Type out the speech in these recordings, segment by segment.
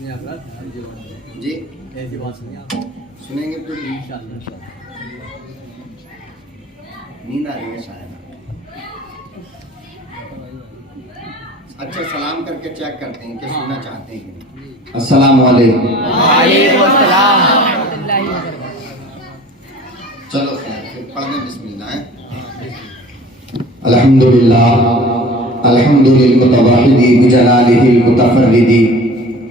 جی سنیں گے تو نیند آ رہی ہے شاید. اچھا سلام کر کے چیک کرتے ہیں کہ سننا چاہتے ہیں کہ نہیں. السلام علیکم. وعلیکم السلام. چلو پڑھنے بسم اللہ ہے. الحمدللہ الحمد للمتوحد بجلالہ المتفرد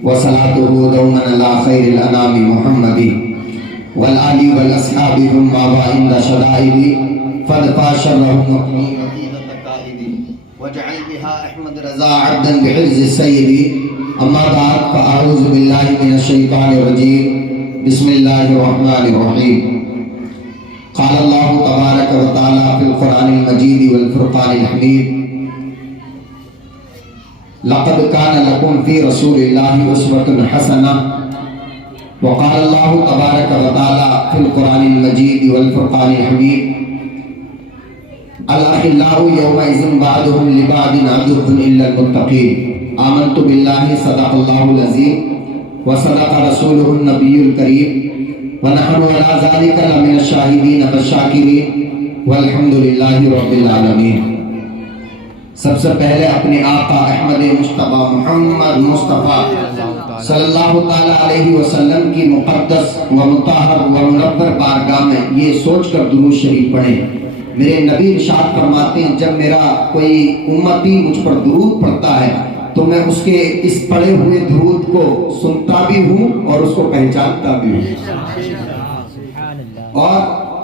وصلاته دوما على خیر الانام محمد والآل والاصحاب ثم وعند شدائد فدفع شرهم وقيدة قائد واجعل بها احمد رضا عبدا بحرز السيد اما بعد فاعوذ باللہ من الشیطان الرجیم بسم اللہ الرحمن الرحیم. قال اللہ تبارک و تعالی فی القرآن المجید والفرقان الحمید لقد كان لكم في رسول الله أسوة حسنة. وقال الله تبارك وتعالى في القرآن المجيد والفرقان الحميد الأخلاء يومئذ بعضهم لبعض عدو إلا المتقين. آمنت بالله صدق الله العظيم وصدق رسوله النبي الكريم ونحن على ذلك لمن الشاهدين والشاكرين والحمد لله رب العالمين. سب سے پہلے اپنے آقا احمد مصطفیٰ محمد مصطفیٰ صلی اللہ تعالیٰ علیہ وسلم کی مقدس و مطہر و منور بارگاہ میں یہ سوچ کر درود شریف پڑھیں. میرے نبی ارشاد فرماتے ہیں جب میرا کوئی امتی مجھ پر درود پڑھتا ہے تو میں اس کے اس پڑھے ہوئے درود کو سنتا بھی ہوں اور اس کو پہچانتا بھی ہوں. اور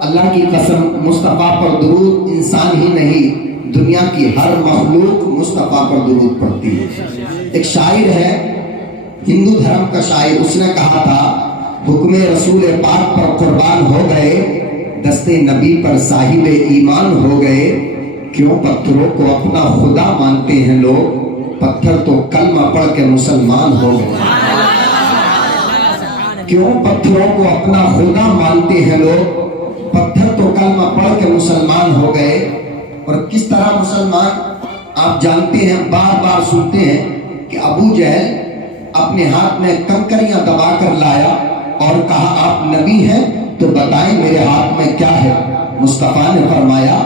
اللہ کی قسم مصطفیٰ پر درود انسان ہی نہیں دنیا کی ہر مخلوق مصطفیٰ پر درود پڑھتی ہے. ایک شاعر ہے ہندو دھرم کا شاعر, اس نے کہا تھا حکم رسول پاک پر قربان ہو گئے دستے نبی پر صاحب ایمان ہو گئے. کیوں پتھروں کو اپنا خدا مانتے ہیں لوگ, پتھر تو کلمہ پڑھ کے مسلمان ہو گئے. کیوں پتھروں کو اپنا خدا مانتے ہیں لوگ, پتھر تو کلمہ پڑھ کے مسلمان ہو گئے. اور کس طرح مسلمان آپ جانتے ہیں, بار بار سنتے ہیں کہ ابو جہل اپنے ہاتھ میں کنکریاں دبا کر لایا اور کہا آپ نبی ہیں تو بتائیں میرے ہاتھ میں کیا ہے. مصطفیٰ نے فرمایا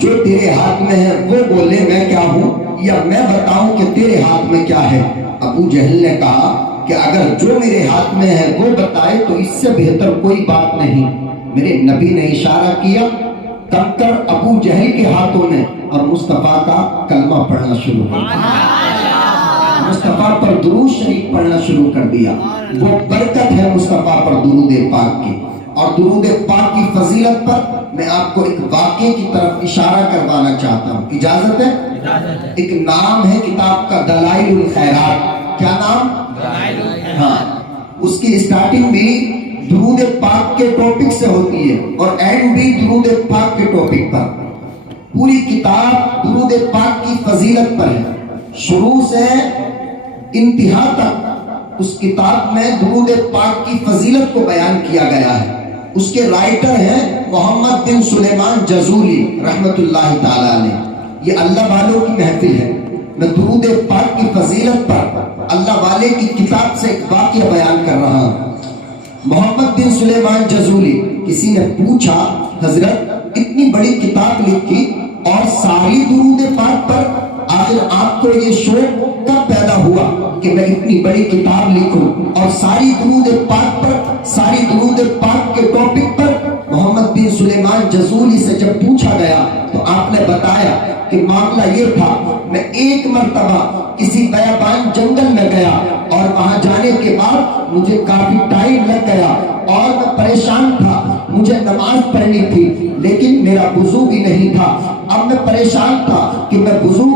جو تیرے ہاتھ میں ہے وہ بولے میں کیا ہوں یا میں بتاؤں کہ تیرے ہاتھ میں کیا ہے. ابو جہل نے کہا کہ اگر جو میرے ہاتھ میں ہے وہ بتائے تو اس سے بہتر کوئی بات نہیں. میرے نبی نے اشارہ کیا کنکر ابو جہل کے ہاتھوں نے اور مصطفیٰ کا کلمہ پڑھنا شروع کر دیا. مصطفیٰ پر درود شریف پڑھنا شروع کر دیا. وہ برکت ہے مصطفیٰ پر درود پاک کی. اور درود پاک کی فضیلت پر میں آپ کو ایک واقعے کی طرف اشارہ کروانا چاہتا ہوں. اجازت ہے؟ ایک نام ہے کتاب کا دلائل الخیرات. کیا نام؟ ہاں, اس کی اسٹارٹنگ بھی درود پاک کے ٹاپک سے ہوتی ہے اور اینڈ بھی درود پاک کے ٹاپک پر. پوری کتاب درود پاک کی فضیلت پر ہے. شروع سے انتہا تک اس کتاب میں درود پاک کی فضیلت کو بیان کیا گیا ہے. اس کے رائٹر ہیں محمد بن سلیمان جزولی رحمت اللہ تعالی علیہ. یہ اللہ والوں کی محفل ہے. میں درود پاک کی فضیلت پر اللہ والے کی کتاب سے ایک واقعہ بیان کر رہا ہوں. محمد بن سلیمان جزولی, کسی نے پوچھا حضرت اتنی بڑی کتاب لکھی اور ساری درود پاک پر, آخر آپ کو یہ شوق کب پیدا ہوا کہ میں اتنی بڑی کتاب لکھوں اور ساری درود پاک پر, ساری درود پاک کے ٹاپک پر. محمد بن سلیمان جزولی سے جب پوچھا گیا تو آپ نے بتایا کہ معاملہ یہ تھا, میں ایک مرتبہ کسی بیابان جنگل میں گیا اور وہاں جانے کے بعد مجھے کافی ٹائم لگ گیا اور میں پریشان تھا. مجھے نماز پڑھنی تھی لیکن میرا وضو بھی نہیں تھا. اب میں پریشان تھا کہ میں وضو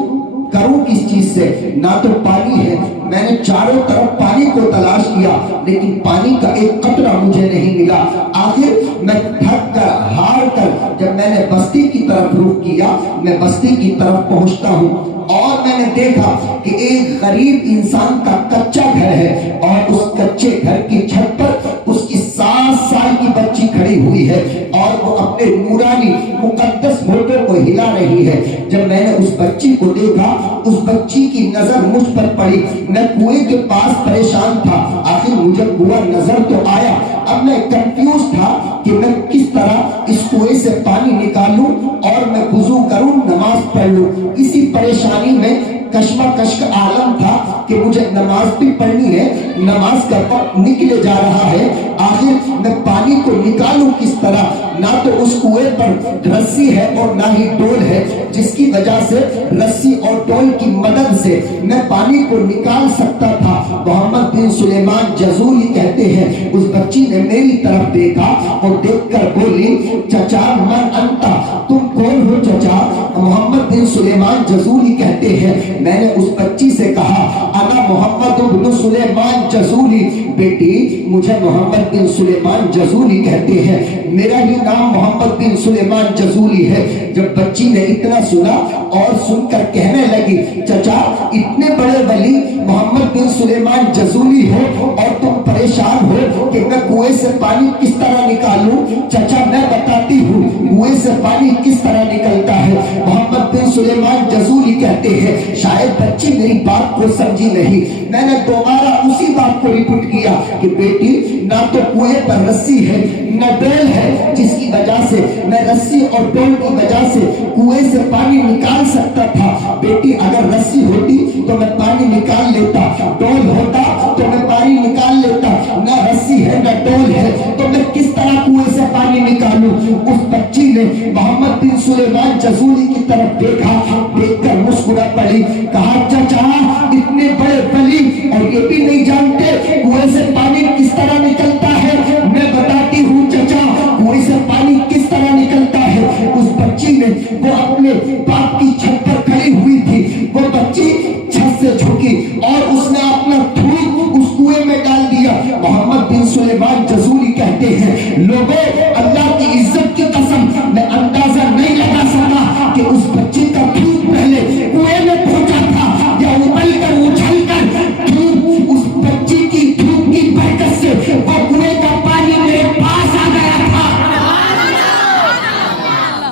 کروں کس چیز سے, نہ تو پانی ہے. میں نے چاروں طرف پانی کو تلاش کیا لیکن پانی کا ایک قطرہ مجھے نہیں ملا. آخر میں تھک کر ہار کر جب میں نے بستی کی طرف رخ کیا, میں بستی کی طرف پہنچتا ہوں اور میں نے دیکھا کہ ایک غریب انسان کا کچا گھر ہے اور اس کچے گھر کی چھت پر اس کی 7 سال کی بچی کھڑی ہوئی ہے اور وہ اپنے نورانی مقدس موٹر کو ہلا رہی ہے. جب میں نے اس بچی کو دیکھا، اس بچی کی نظر مجھ پر پڑی، میں کنویں کے پاس پریشان تھا، آخر مجھے کنواں نظر تو آیا، اب میں کنفیوز تھا کہ میں کس طرح اس کنویں سے پانی نکالوں اور میں وضو کروں، نماز پڑھ لوں۔ اسی پریشانی میں کشمکش کا عالم تھا کہ مجھے نماز بھی پڑھنی ہے، نماز کا وقت نکلے جا رہا ہے، آخر میں پانی کو نکالوں کس طرح؟ نہ تو اس کنویں پر رسی ہے اور نہ ہی ڈول ہے، جس کی وجہ سے رسی اور ڈول کی مدد سے میں پانی کو نکال سکتا تھا۔ محمد بن سلیمان جزولی کہتے ہیں اس بچی نے میری طرف دیکھا اور دیکھ کر بولی، چچا من انتا، تم کون ہو چچا؟ محمد بن سلیمان جزولی کہتے ہیں میں نے اس بچی سے کہا، انا محمد بن سلیمان جزولی، بیٹی مجھے محمد بن سلیمان جزولی کہتے ہیں، میرا ہی نام محمد بن سلیمان جزولی ہے۔ جب بچی نے اتنا سنا اور سن کر کہنے لگی، چچا اتنے بڑے ولی محمد بن سلیمان جزولی ہو اور تم پریشان ہو کہ میں کنویں سے پانی کس طرح نکالوں؟ چچا میں بتاتی ہوں کنویں سے پانی کس طرح نکلتا ہے۔ محمد بن سلیمان جزولی کہتے ہیں شاید بچی میری بات کو سمجھی نہیں، میں نے دوبارہ اسی بات کو ریپیٹ کیا کہ بیٹی نہ تو کنویں پر رسی ہے نہ ڈول ہے، جس کی وجہ سے میں رسی اور ڈول کی وجہ سے کنویں سے پانی نکال سکتا تھا۔ بیٹی اگر رسی ہوتی تو میں پانی نکال لیتا، ڈول ہوتا تو میں پانی نکال لیتا، نہ رسی ہے نہ ڈول ہے تو میں کس طرح کنویں سے پانی نکالوں؟ اس بچی نے محمد بن سلیمان جزولی کی طرف دیکھا، دیکھ کر مسکرا پڑی، کہا چچا اتنے بڑے ولی اور یہ بھی نہیں جانتے کنویں سے پانی کس طرح نکلتا ہے؟ میں بتاتی ہوں چچا کنویں سے پانی کس طرح نکلتا ہے۔ اس بچی نے، وہ اپنے باپ کی چھت پر کھڑی ہوئی تھی، وہ بچی چھت سے جھکی اور اس نے اپنا تھوک اس کنویں میں ڈال دیا۔ محمد بن سلیمان جزولی کہتے ہیں لوگوں اللہ کی عزت کی قسم میں اندازہ نہیں لگا سکا کہ اس بچی کا تھوک پہلے کنویں میں پہنچا تھا یا ابل کر اچھل کر تھوک اس بچی کی تھوک کی برکت سے وہ کنویں کا پانی میرے پاس آ گیا تھا۔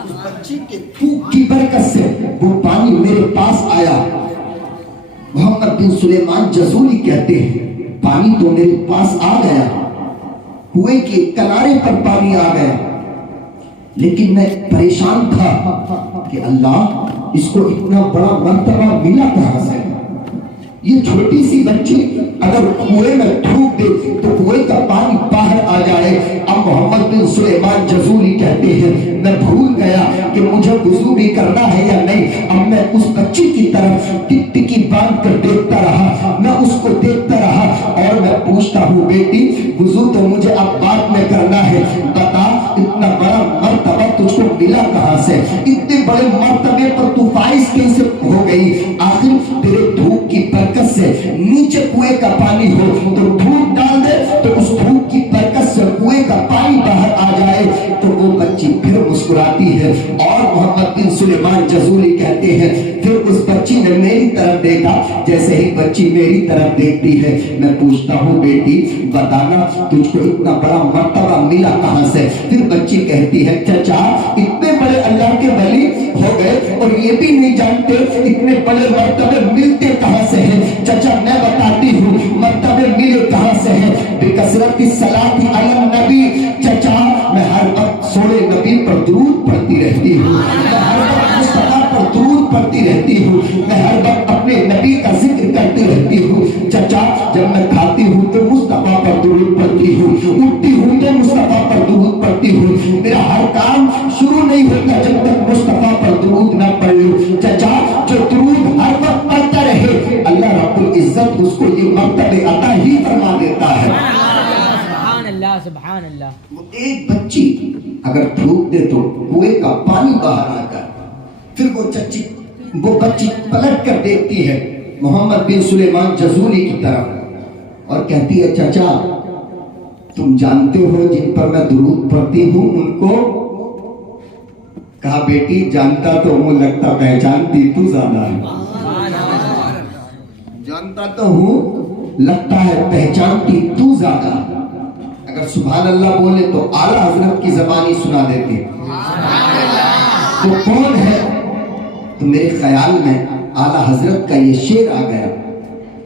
اس بچی کے تھوک کی برکت سے وہ پانی میرے پاس آیا۔ محمد بن سلیمان جزولی کہتے ہیں پانی تو میرے پاس آ گیا، کنویں کے کنارے پر پانی آ گیا، لیکن میں پریشان تھا کہ اللہ اس کو اتنا بڑا مرتبہ ملا کہاں سے؟ یہ چھوٹی سی بچی اگر کنویں میں تھوک دے تو کنویں کا پانی باہر آ جائے۔ اب محمد بن سلیمان جزولی کہتے ہیں میں بھول گیا کہ مجھے وضو بھی کرنا ہے یا نہیں۔ اب میں اس بچی کی طرف ٹکٹکی باندھ کر دیکھتا رہا، میں اس کو دیکھتا رہا اور میں پوچھتا ہوں بیٹی وضو تو مجھے اب بعد میں کرنا ہے، بتا اتنا بڑا مرتبہ تجھ کو ملا کہاں سے؟ اتنے بڑے مرتبے پر تو فائز کیسے ہو گئی؟ آخر تیرے دھوپ کی برکت سے نیچے کنویں کا پانی ہو تو دھوپ ڈال دے تو اس دھوپ کی برکت سے کنویں کا پانی باہر آ جائے تو وہ بچی پھر مسکراتی ہے۔ اور محمد بن سلیمان جزولی کہتے ہیں پھر اس بچی نے میری طرف دیکھا، جیسے ہی بچی میری طرف دیکھتی ہے میں پوچھتا ہوں بیٹی بتانا تجھ کو اتنا بڑا مرتبہ ملا کہاں سے؟ پھر بچی کہتی ہے چچا اتنے بڑے اللہ کے ولی ہو گئے اور یہ بھی نہیں جانتے اتنے بڑے مرتبے ملتے کہاں سے ہیں؟ چچا میں بتاتی ہوں مرتبے ملے کہاں سے ہیں، بکثرت الصلاۃ علی النبی۔ چچا میں ہر وقت سوڑے نبی پر درود پڑھتی رہتی ہوں، میں ہر وقت مصطفیٰ پر درود پڑھتی رہتی ہوں، میں ہر وقت اپنے نبی کا ذکر کرتی رہتی ہوں۔ چچا جب میں کھاتی ہوں تو مصطفیٰ پر درود پڑھتی ہوں، اٹھتی ہوں تو مصطفیٰ پر درود پڑھتی ہوں، میرا ہر کام شروع نہیں ہوتا جب تک مصطفیٰ پر درود نہ پڑھ لوں۔ چچا جو درود ہر وقت پڑھتا رہے اللہ رب العزت اس کو یہ مرتبے عطا ہی فرما دیتا ہے۔ سبحان اللہ سبحان اللہ۔ وہ ایک بچی اگر تھوک دے تو کنویں کا پانی باہر آ کر پھر وہ بچی پلٹ کر دیکھتی ہے محمد بن سلیمان جزولی کی طرف اور کہتی ہے چچا تم جانتے ہو جن پر میں درود پڑھتی ہوں ان کو؟ کہا بیٹی جانتا تو ہوں، لگتا پہچانتی تو زیادہ ہے۔ جانتا تو ہوں، لگتا ہے پہچانتی تو زیادہ۔ اگر سبحان اللہ بولے تو اعلیٰ حضرت کی زبانی سنا دیتے۔ وہ کون ہے تو میرے خیال میں اعلیٰ حضرت کا یہ شعر آ گیا.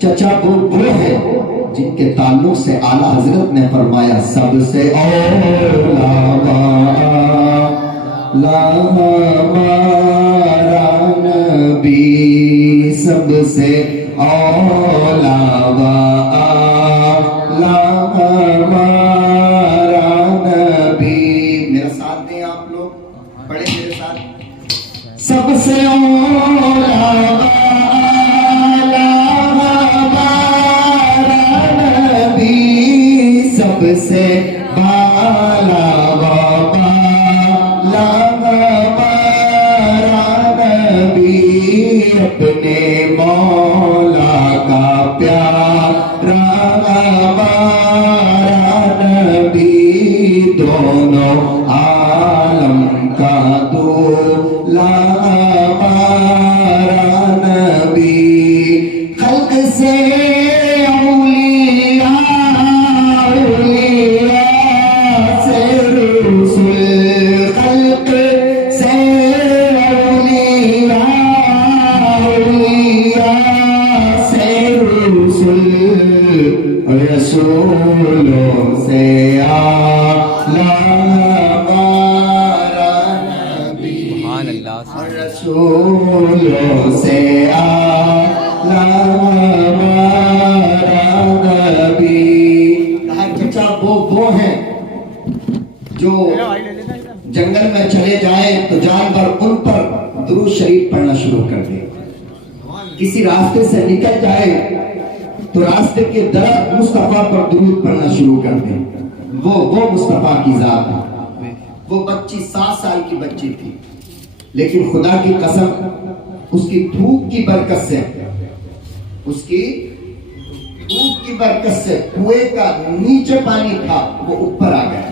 چچا وہ ہے جن کے تعلق سے اعلیٰ حضرت نے فرمایا سب سے اولا ہمارا نبی، سب سے اولا ہمارا نبی. میرا ساتھ دیں آپ لوگ، پڑھیں میرے ساتھ. سب سے اولا سب سے بالا بالا ہمارا نبی، اپنے مولا کا پیارا ہمارا نبی، دونوں عالم کا دولا ہمارا نبی. خلق سے رسولوں سے اعلیٰ ہمارا نبی، سبحان اللہ. رسولوں سے اعلیٰ ہمارا نبی. کہا چچا وہ ہیں جو جنگل میں چلے جائیں تو جانور ان پر درود شریف پڑھنا شروع کر دیں. کسی راستے سے نکل جائے تو راستے کے درخت مصطفیٰ پر درود پڑھنا شروع کر دیں. وہ مصطفیٰ کی ذات ہے. وہ بچی 7 سال کی بچی تھی، لیکن خدا کی قسم اس کی دھوپ کی برکت سے، اس کی دھوپ کی برکت سے کنویں کا نیچے پانی تھا وہ اوپر آ گیا.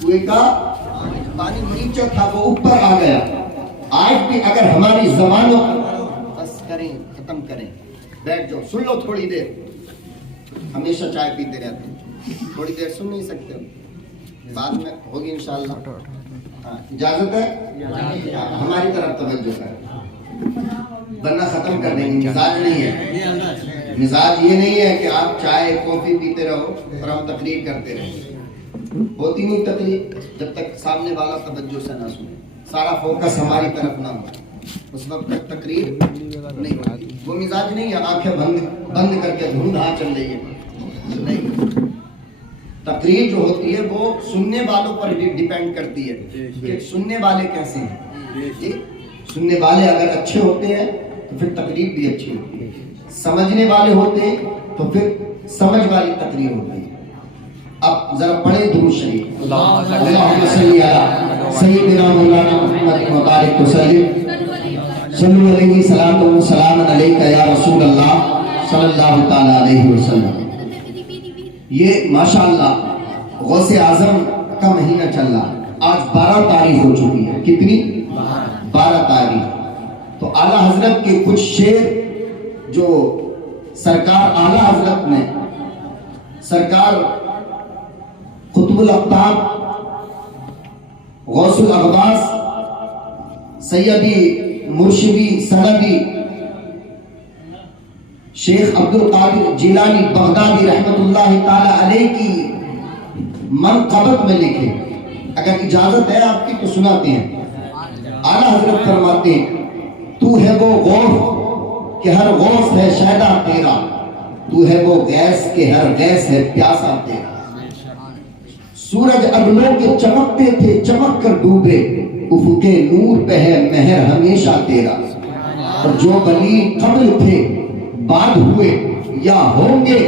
کنویں کا پانی نیچے تھا وہ اوپر آ گیا. آج بھی اگر ہماری زبانوں بس کریں، ختم کریں، بیٹھ جاؤ، سن لو تھوڑی دیر. ہمیشہ چائے پیتے رہتے ہیں، تھوڑی دیر سن نہیں سکتے، بعد میں ہوگی انشاءاللہ. اجازت ہے؟ ہماری طرف توجہ کریں، ورنہ ختم کر دیں گے. مزاج نہیں ہے، مزاج یہ نہیں ہے کہ آپ چائے کافی پیتے رہو اور ہم تقریر کرتے رہیں. ہوتی نہیں تقریر جب تک سامنے والا توجہ سے نہ سنے، سارا فوکس ہماری طرف نہ ہو، اس وقت تک تقریر نہیں ہوتی. وہ مزاج نہیں ہے آنکھیں بند کر کے دھوم دھام چل رہی ہے. نہیں، تقریر جو ہوتی ہے وہ سننے والوں پر ڈیپینڈ کرتی ہے کہ سننے والے کیسے ہیں. جی، سننے والے اگر اچھے ہوتے ہیں تو پھر تقریر بھی اچھی ہوتی ہے. سمجھنے والے ہوتے ہیں تو پھر سمجھ والی تقریر ہوتی ہے. اب ذرا پڑھیں درود شریف. اللہم صلی علی سیدنا مولانا محمد مبارک وسلم صلی علیہ الصلوۃ والسلام علیک یا رسول اللہ صلی اللہ تعالی علیہ وسلم. یہ ماشاءاللہ غوث اعظم کا مہینہ چل رہا ہے. آج 12 تاریخ ہو چکی ہے. کتنی؟ 12 تاریخ. تو اعلیٰ حضرت کے کچھ شعر جو سرکار اعلیٰ حضرت نے، سرکار قطب الاقطاب غوث الاغواث سیدی مرشدی سندی شیخ عبد القادر جیلانی بغدادی رحمت اللہ تعالی علیہ کی منقبت میں لکھے. اگر اجازت ہے آپ کی تو سناتے ہیں. اعلیٰ حضرت فرماتے ہیں تو ہے وہ غوث کہ ہر غوث ہے شہدا تیرا، تو ہے وہ غیث کہ ہر غیث ہے پیاسا تیرا. سورج اگلوں کے چمکتے تھے چمک کر ڈوبے، افق نور پہ ہے مہر ہمیشہ تیرا. اور جو ولی قبل تھے بعد ہوئے یا ہوں گے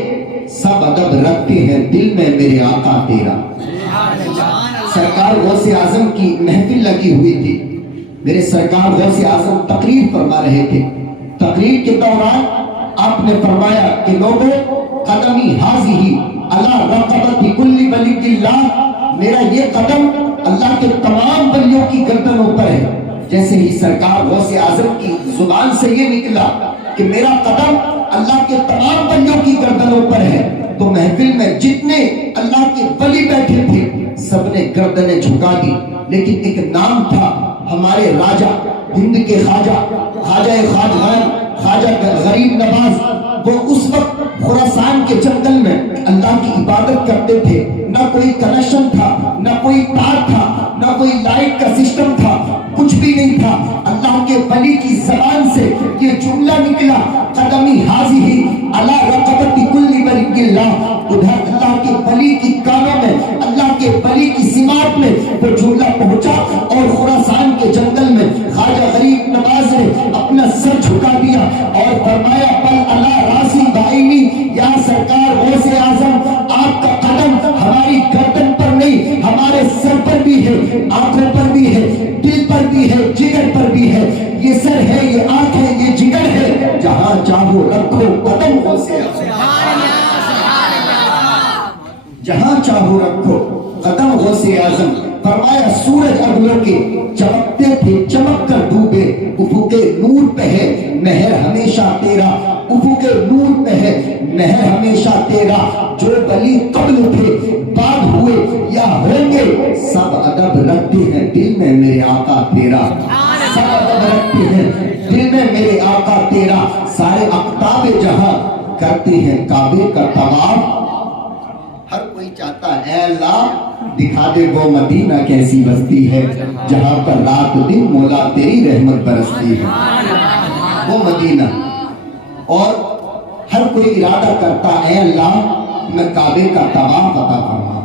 سب ادب رکھتے ہیں دل میں میرے آقا تیرا. سرکار غوث اعظم کی محفل لگی ہوئی تھی. میرے سرکار غوث اعظم تقریر فرما رہے تھے. تقریر کے دوران آپ نے فرمایا کہ لوگوں قدمی حاضی اللہ رقبت کل ولی اللہ، میرا یہ قدم اللہ کے تمام ولیوں کی گردنوں پر ہے. جیسے ہی سرکار غوث اعظم کی زبان سے یہ نکلا کہ میرا قدم اللہ کے تمام ولیوں کی گردنوں پر ہے، تو محفل میں جتنے اللہ کے ولی بیٹھے تھے سب نے گردنیں جھکا دی. لیکن ایک نام تھا ہمارے راجا ہند کے خواجہ خواجہ خواجہ غریب نواز، وہ اس وقت خراسان کے جنگل میں اللہ کی عبادت کرتے تھے. نہ کوئی کنیکشن تھا، نہ کوئی تار تھا، نہ کوئی لائٹ کا سسٹم تھا، کچھ بھی نہیں تھا. اللہ کے ولی کی زبان سے یہ جملہ نکلا، قدمی حاضی علی رقبت کل ولی اللہ. ادھر اللہ کے ولی کی کانوں میں، اللہ کے ولی کی سماعت میں وہ جملہ پہنچا، اور خراسان کے جنگل میں خواجہ غریب نواز نے اپنا سر جھکا دیا اور فرمایا بل اللہ راسی بائنی، یا سرکار غوث اعظم، آپ کا قدم ہماری گردن پر نہیں، ہمارے سر پر بھی ہے، آنکھوں پر بھی ہے، دل پر بھی ہے، جگر پر بھی ہے. یہ سر ہے، یہ آنکھ ہے، یہ جگر ہے، جہاں چاہو رکھو قدم غوث اعظم. جہاں چاہو رکھو قدم غوث اعظم. فرمایا سورج اگلوں کے چمکتے تھے چمک کر ڈوبے، افق نور پہ ہے مہر ہمیشہ تیرا، افق نور پہ ہے مہر ہمیشہ تیرا. جو ولی قبل تھے بعد ہوئے یا ہوں گے، سب ادب رکھتے ہیں دل میں میرے آقا تیرا، سب ادب رکھتے ہیں دل میں میرے آقا تیرا. سارے اقطاب جہاں کرتے ہیں کعبے کا طواف. ہر کوئی چاہتا ہے اے اللہ دکھا دے وہ مدینہ کیسی بستی ہے، جہاں پر رات دن مولا تیری رحمت برستی ہے، وہ مدینہ. اور ہر کوئی ارادہ کرتا اے اللہ میں کعبے کا طواف عطا فرما،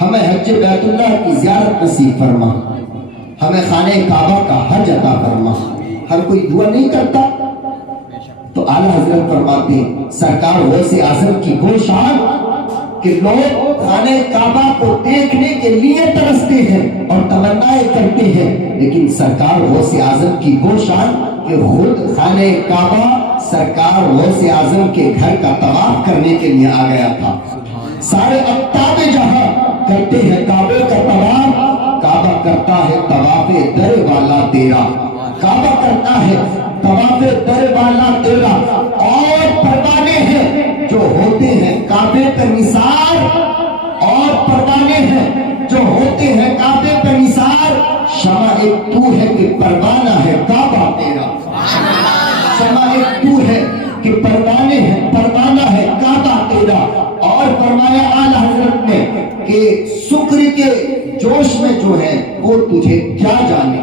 ہمیں حج بیت اللہ کی زیارت نصیب فرما، ہمیں خانہ کعبہ کا حج عطا فرما. ہر کوئی دعا نہیں کرتا. تو اعلیٰ حضرت فرماتے ہیں سرکار غوث اعظم کی وہ شان کہ لوگ خانہ کعبہ کو دیکھنے کے لیے ترستے ہیں اور تمنائیں کرتے ہیں، لیکن سرکار غوث اعظم کی وہ شان کہ خود خانہ کعبہ سرکار غوث اعظم کے گھر کا طواف کرنے کے لیے آ گیا تھا. سارے اقطاب جہاں کرتے ہیں کعبے کا طواف، کعبہ کرتا ہے طواف در والا تیرا، کعبہ کرتا ہے طواف در والا تیرا. اور پروانے ہیں جو ہوتے ہیں کعبے پر نثار، اور پروانے ہیں جو ہوتے ہیں کعبے پر نثار. شمع ایک تو ہے کہ پروانہ ہے کعبہ تیرا، شمع ایک تو ہے کہ پروانے ہیں پروانہ ہے کعبہ تیرا. اور فرمایا اعلیٰ حضرت نے کہ شکر کے جوش میں جو ہے وہ تجھے کیا جانے.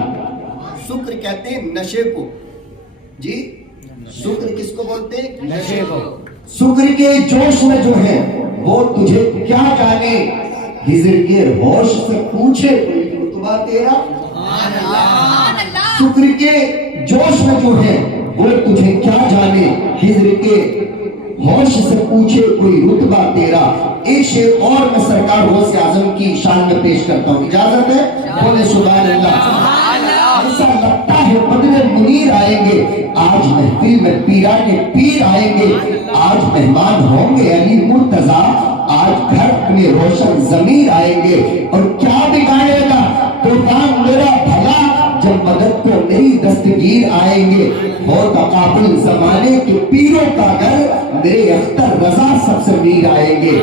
شکر کہتے ہیں نشے کو، جی شکر کس کو بولتے ہیں؟ نشے کو. شکر کے جوش میں جو ہے وہ تجھے کیا جانے، ہجر کے ہوش سے پوچھے کوئی رتبہ تیرا. شکر کے جوش میں جو ہے وہ تجھے کیا جانے، ہجر کے ہوش سے پوچھے کوئی رتبہ تیرا. ایک شعر اور میں سرکار غوث اعظم کی شان میں پیش کرتا ہوں، اجازت ہے؟ بولے سبحان اللہ. ایسا لگتا ہے بدر منیر آئیں گے، آج محفل میں پیران پیر آئیں گے، آج مہمان ہوں گے علی مرتضیٰ، آج گھر میں روشن ضمیر آئیں گے. اور کیا بگاڑے گا طوفان میرا بھلا جب مدد کو میری دستگیر آئیں گے. ہو تقابل زمانے کے پیروں کا گھر، میرے اختر رضا سب سے میر آئیں گے.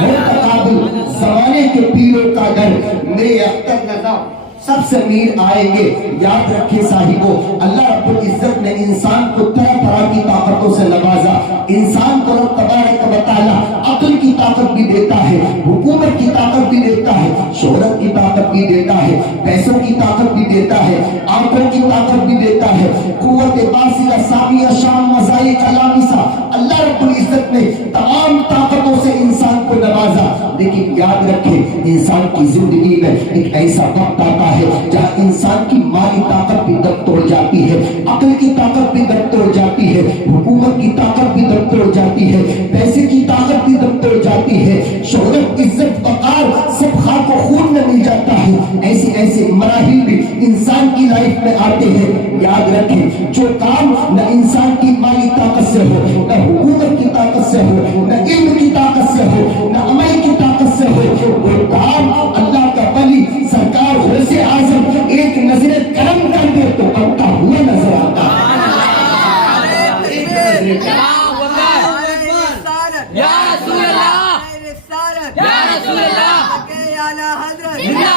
ہو تقابل زمانے کے پیروں کا گھر، میرے اختر رضا سب سے میر آئیں گے. یاد رکھے صاحبو، اللہ رب العزت نے انسان کو طرح طرح کی طاقتوں سے نوازا. انسان کو رب تبارک و تعالی عقل کی طاقت بھی دیتا ہے، حکومت کی طاقت بھی دیتا ہے، شہرت کی طاقت بھی دیتا ہے، پیسوں کی طاقت بھی دیتا ہے، آنکھوں کی طاقت بھی دیتا ہے، قوت باصرہ سامیہ شام مزائی کلامسا. اللہ رب العزت نے تمام طاقتوں سے انسان کو نوازا. لیکن یاد رکھے انسان کی زندگی میں ایک ایسا وقت آتا ہے جہاں انسان کی مالی طاقت بھی دب توڑ جاتی ہے، عقل کی طاقت بھی دب توڑ جاتی ہے، حکومت کی طاقت بھی دب توڑ جاتی ہے، پیسے کی طاقت بھی دب توڑ جاتی ہے، شہرت عزت وقار سب خاک و خون میں مل جاتا ہے. ایسے مراحل بھی انسان کی لائف میں آتے ہیں. یاد رکھیں جو کام نہ انسان کی مالی طاقت سے ہو، نہ حکومت کی طاقت سے ہو، نہ علم کی طاقت سے ہو، نہ عمل کی طاقت سے ہو، وہ کام اللہ کا ولی سرکار غوث اعظم ایک نظر کرم کر دے تو بنتا ہوا نظر آتا ہے. یا رسول اللہ، یا رسول اللہ، اعلیٰ حضرت زندہ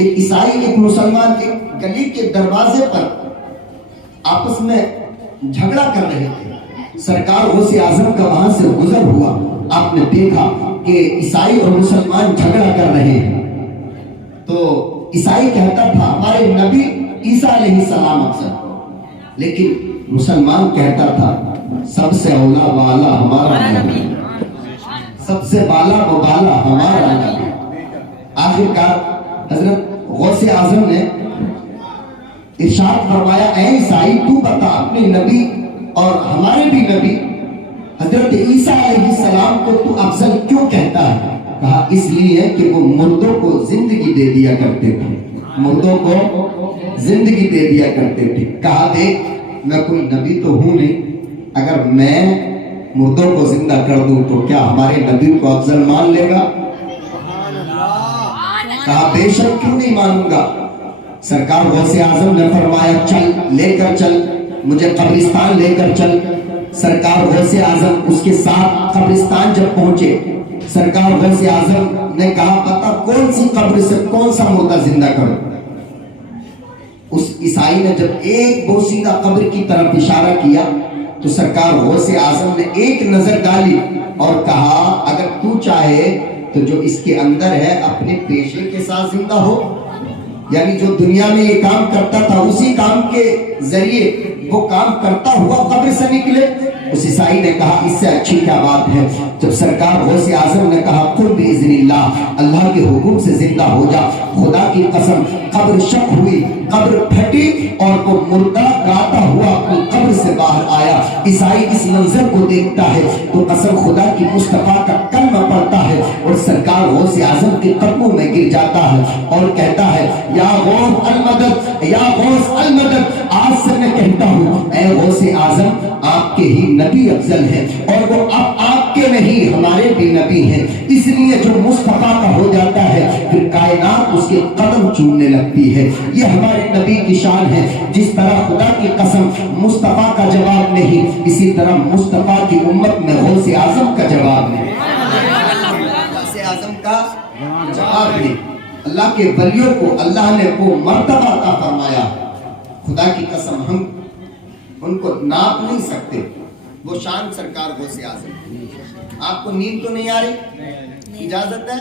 ایک عیسائی ایک مسلمان ایک گلی کے دروازے پر آپس میں جھگڑا کر رہے تھے. سرکار غوث اعظم کا وہاں سے گزر ہوا. آپ نے دیکھا کہ عیسائی اور مسلمان جھگڑا کر رہے ہیں. تو عیسائی کہتا تھا ہمارے نبی عیسیٰ علیہ السلام افضل, لیکن مسلمان کہتا تھا سب سے اولا والا ہمارا نبی, سب سے بالا و بالا ہمارا نبی. آخرکار حضرت غوث اعظم نے ارشاد فرمایا اے عیسائی تو بتا اپنے نبی اور ہمارے بھی نبی حضرت عیسیٰ علیہ السلام کو تو افضل کیوں کہتا ہے؟ کہا اس لیے کہ وہ مردوں کو زندگی دے دیا کرتے تھے, مردوں کو زندگی دے دیا کرتے تھے. کہا دیکھ میں کوئی نبی تو ہوں نہیں, اگر میں مردوں کو زندہ کر دوں تو کیا ہمارے نبی کو افضل مان لے گا؟ کہا بے شک کیوں نہیں مانوں گا. سرکار غوث اعظم نے فرمایا چل لے کر چل, مجھے قبرستان لے کر چل. سرکار غوث اعظم اس کے ساتھ قبرستان جب پہنچے, سرکار غوث اعظم نے کہا پتا کون سی قبر سے کون سا مردہ زندہ کرو. اس عیسائی نے جب ایک بوسیدہ قبر کی طرف اشارہ کیا تو سرکار غوث اعظم نے ایک نظر ڈالی اور کہا اگر تو چاہے تو جو اس کے اندر ہے اپنے پیشے کے ساتھ زندہ ہو, یعنی جو دنیا میں یہ کام کرتا تھا اسی کام کے ذریعے وہ کام کرتا ہوا قبر سے نکلے. اس عیسائی نے کہا اس سے اچھی کیا بات ہے. جب سرکار غوث اعظم نے کہا قل باذن اللہ, اللہ کے حکم سے زندہ ہو جا, خدا کی قسم قبر شق ہوئی, قبر پھٹی اور وہ مردہ گاتا ہوا اپنی قبر سے باہر آیا. عیسائی اس منظر کو دیکھتا ہے تو قسم خدا کی مصطفیٰ کا کلمہ پڑھتا ہے اور سرکار غوث اعظم کے قدموں میں گر جاتا ہے اور کہتا ہے یا غوث المدد, یا غوث المدد. آج سے میں کہتا ہوں اے غوث اعظم آپ کے ہی نبی افضل ہیں اور وہ اب آپ کے نہیں ہمارے بھی نبی ہیں. اس لیے جو مصطفیٰ کا ہو جاتا ہے پھر کائنات اس کے قدم چومنے لگتی ہے. یہ ہمارے نبی کی شان ہے. جس طرح خدا کی قسم مصطفیٰ کا جواب نہیں, اسی طرح مصطفیٰ کی امت میں غوث اعظم کا جواب نہیں, غوث اعظم کا جواب نہیں. اللہ کے ولیوں کو اللہ نے وہ مرتبہ عطا فرمایا, خدا کی قسم ہم ان کو ناپ نہیں سکتے. وہ شان سرکار غوث اعظم. آپ کو نیند تو نہیں آ رہی؟ اجازت ہے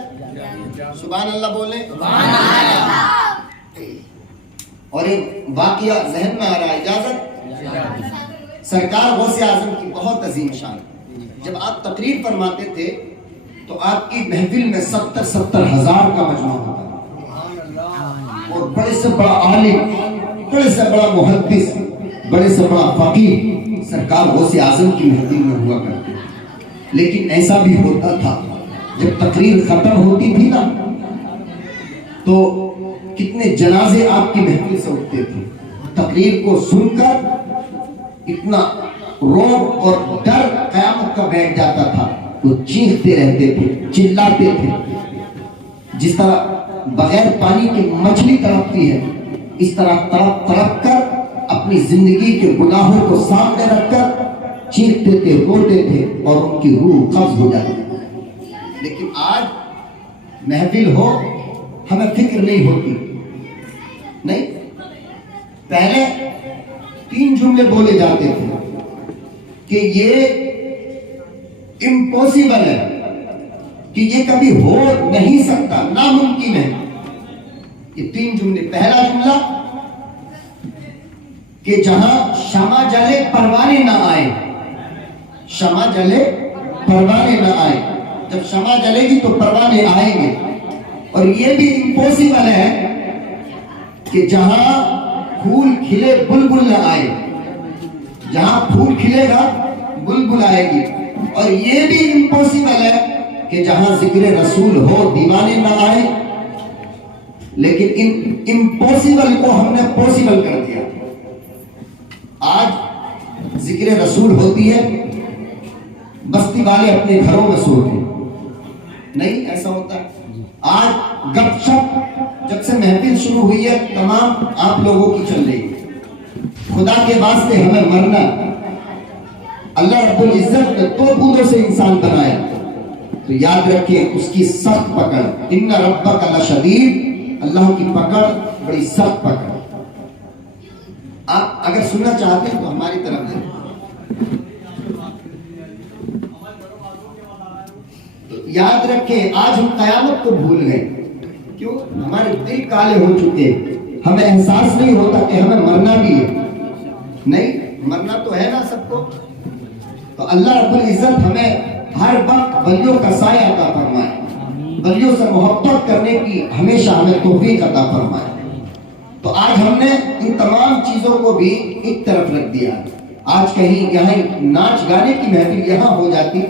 سبحان اللہ بولیں. اور ایک واقعہ ذہن میں آ رہا ہے, اجازت. سرکار غوث اعظم کی بہت عظیم شان. جب آپ تقریر فرماتے تھے تو آپ کی محفل میں 70 ہزار کا مجمع ہوتا ہے اور بڑے سے بڑا عالم, بڑے سے بڑا محدث, بڑے سے بڑا فقیہ سرکار غوث اعظم کی محفل میں ہوا کرتے. لیکن ایسا بھی ہوتا تھا جب تقریر ختم ہوتی تھی نا تو کتنے جنازے آپ کی محفل سے اٹھتے تھے. تقریر کو سن کر اتنا روب اور ڈر قیامت کا بیٹھ جاتا تھا. وہ چیختے رہتے تھے, چلاتے تھے. جس طرح بغیر پانی کی مچھلی تڑپتی ہے اس طرح تڑپ تڑپ کر اپنی زندگی کے گناہوں کو سامنے رکھ کر چیختے تھے, روتے تھے اور ان کی روح قبض ہو جاتی. لیکن آج محفل ہو ہمیں فکر نہیں ہوتی. نہیں, پہلے 3 جملے بولے جاتے تھے کہ یہ امپوسیبل ہے, کہ یہ کبھی ہو نہیں سکتا, ناممکن ہے. یہ 3 جملے. پہلا جملہ کہ جہاں شمع جلے پروانے نہ آئے, شمع جلے پروانے نہ آئے. جب شمع جلے گی تو پروانے آئیں گے. اور یہ بھی امپوسیبل ہے کہ جہاں پھول کھلے بلبل نہ آئے. جہاں پھول کھلے گا بلبل آئے گی. اور یہ بھی امپوسیبل ہے کہ جہاں ذکر رسول ہو دیوانے نہ آئے. لیکن امپوسیبل کو ہم نے پوسیبل کر دیا. آج ذکر رسول ہوتی ہے, بستی والے اپنے گھروں میں سوتے ہیں. نہیں ایسا ہوتا ہے. آج گپ شپ جب سے محفل شروع ہوئی ہے تمام آپ لوگوں کی چل رہی ہے. خدا کے واسطے ہمیں مرنا. اللہ رب العزت نے 2 بوندوں سے انسان بنایا تو یاد رکھیے اس کی سخت پکڑ. ان ربک لشدید اللہ کی پکڑ بڑی سخت پکڑ. آپ اگر سننا چاہتے ہیں تو ہماری طرف سے یاد رکھیں. آج ہم قیامت کو بھول گئے. کیوں؟ ہمارے دل کالے ہو چکے. ہمیں احساس نہیں ہوتا کہ ہمیں مرنا بھی ہے. نہیں، مرنا تو ہے نا سب کو. تو اللہ رب العزت ہمیں ہر وقت ولیوں کا سایہ عطا فرمائے. ولیوں سے محبت کرنے کی ہمیشہ ہمیں توفیق عطا فرمائے. تو آج ہم نے ان تمام چیزوں کو بھی ایک طرف رکھ دیا. آج کہیں یہاں ناچ گانے کی محفل یہاں ہو جاتی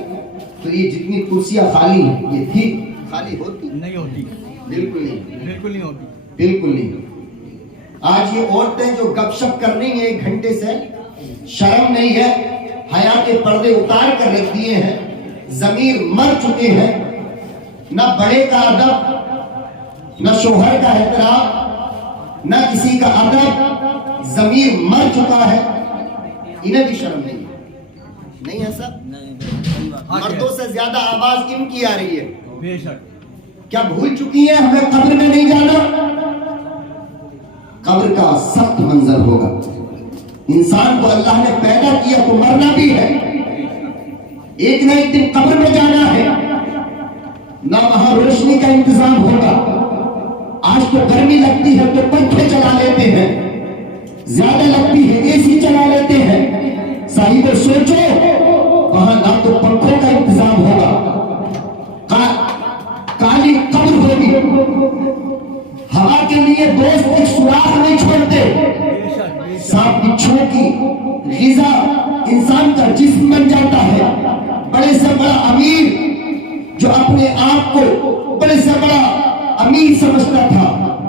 تو یہ جتنی کرسیاں خالی ہیں یہ تھی خالی ہوتی نہیں ہوتی. بالکل نہیں، بالکل نہیں ہوتی. بالکل نہیں. آج یہ عورتیں جو گپ شپ کر رہی ہیں 1 گھنٹے سے، شرم نہیں ہے. حیا کے پردے اتار کر رکھ دیے ہیں. ضمیر مر چکے ہیں. نہ بڑے کا ادب، نہ شوہر کا احترام، نہ کسی کا ادب. ضمیر مر چکا ہے. انہیں بھی شرم نہیں ہے. نہیں ہے سب. مردوں سے زیادہ آواز ان کی آ رہی ہے. بے شک. کیا بھول چکی ہیں ہمیں قبر میں نہیں جانا؟ قبر کا سخت منظر ہوگا. انسان کو اللہ نے پیدا کیا تو مرنا بھی ہے. ایک نہ ایک دن قبر میں جانا ہے. نہ وہاں روشنی کا انتظام ہوگا. آج تو گرمی لگتی ہے تو پنکھے چلا لیتے ہیں، زیادہ لگتی ہے اے سی چلا لیتے ہیں. صاحب سوچو وہاں نہ تو پنکھوں کا انتظام ہوگا، کالی قبر ہوگی. ہوا کے لیے دوست ایک سوراخ نہیں چھوڑتے. سانپ بچھو کی غذا انسان کا جسم بن جاتا ہے. بڑے سے بڑا امیر جو اپنے آپ کو بڑے سے بڑا امیر سمجھتا تھا،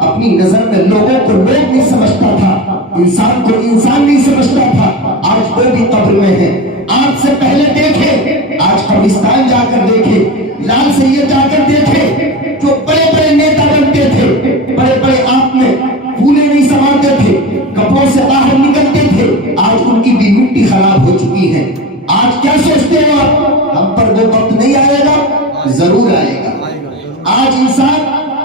اپنی نظر میں لوگوں کو لوگ نہیں سمجھتا تھا، انسان کو انسان نہیں سمجھتا تھا. آج وہ بھی قبر میں ہے. آپ سے پہلے دیکھے، آج قبرستان جا کر دیکھے، لال سید جا کر دیکھے، جو بڑے بڑے نیتا بنتے تھے، بڑے بڑے آپ میں پھولے نہیں سماتے تھے، کپڑوں سے باہر نکلتے تھے، آج ان کی بھی مٹی خراب ہو چکی ہے. آج کیا سوچتے ہو آپ؟ ہم پر وہ وقت نہیں آئے گا؟ ضرور آئے گا. آج انسان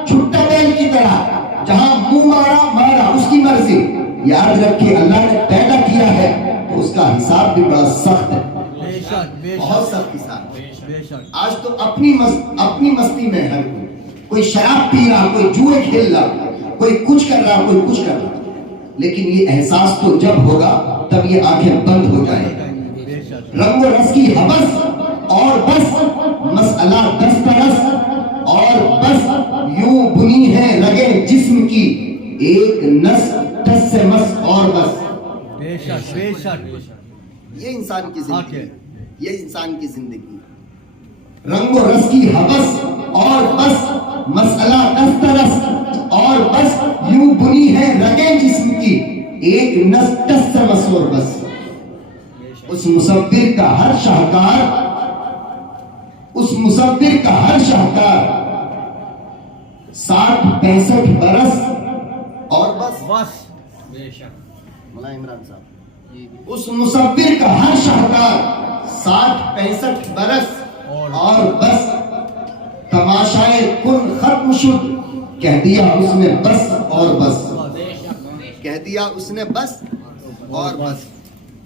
چھٹا بیل کی طرح جہاں منہ مارا اس کی مرضی. یاد رکھے اللہ نے پیدا کیا ہے تو اس کا حساب بھی بڑا سخت ہے، بہت سخت حساب. آج تو اپنی مستی میں ہر کوئی شراب پی رہا، کوئی جوئے کھیل رہا، کوئی کچھ کر رہا، کوئی کچھ کر رہا. لیکن یہ احساس تو جب ہوگا تب یہ آنکھیں بند ہو جائیں. رنگ و رس کی حوث اور بس، مسئلہ دسترس اور بس. یوں بنی ہے رگیں جسم کی، ایک نس ٹس سے مس اور بس. بے شک بے شک. یہ انسان کی زندگی، یہ انسان کی زندگی. رنگ و رس کی حوث اور بس، مسئلہ دسترس اور بس. یوں بنی ہے رگیں جسم کی، ایک نس ٹس سے مس اور بس. اس مصور کا ہر شاہکار، اس مصور کا ہر شاہکار 60-65 برس اور بس. مولانا عمران صاحب، اس مصور کا ہر شاہکار 60-65 برس اور بس. تماشائے کن ختم شد، کہہ دیا اس نے بس اور بس. کہہ دیا اس نے بس اور بس.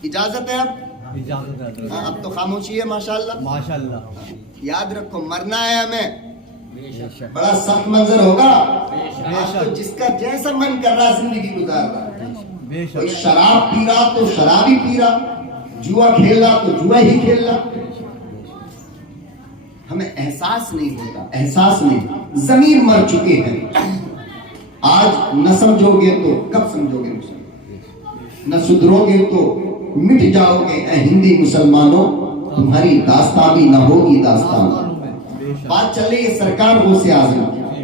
اجازت ہے اب؟ اجازت ہے. ہاں، اب تو خاموشی ہے. ماشاءاللہ ماشاءاللہ. یاد رکھو مرنا ہے ہمیں. بڑا سخت منظر ہوگا. آج تو جس کا جیسا من کر رہا زندگی گزار رہا. بے کوئی شک. شراب پی رہا تو شراب ہی پی رہا، جوا کھیل رہا تو جوا ہی کھیل رہا. ہمیں احساس نہیں ہوتا، احساس نہیں. ضمیر مر چکے ہیں. آج نہ سمجھو گے تو کب سمجھو گے مسلمان؟ نہ سدھرو گے تو مٹ جاؤ گے. اے ہندی مسلمانوں، تمہاری داستان بھی نہ ہوگی داستان. بات چل رہی ہے سرکار غوث اعظم کی.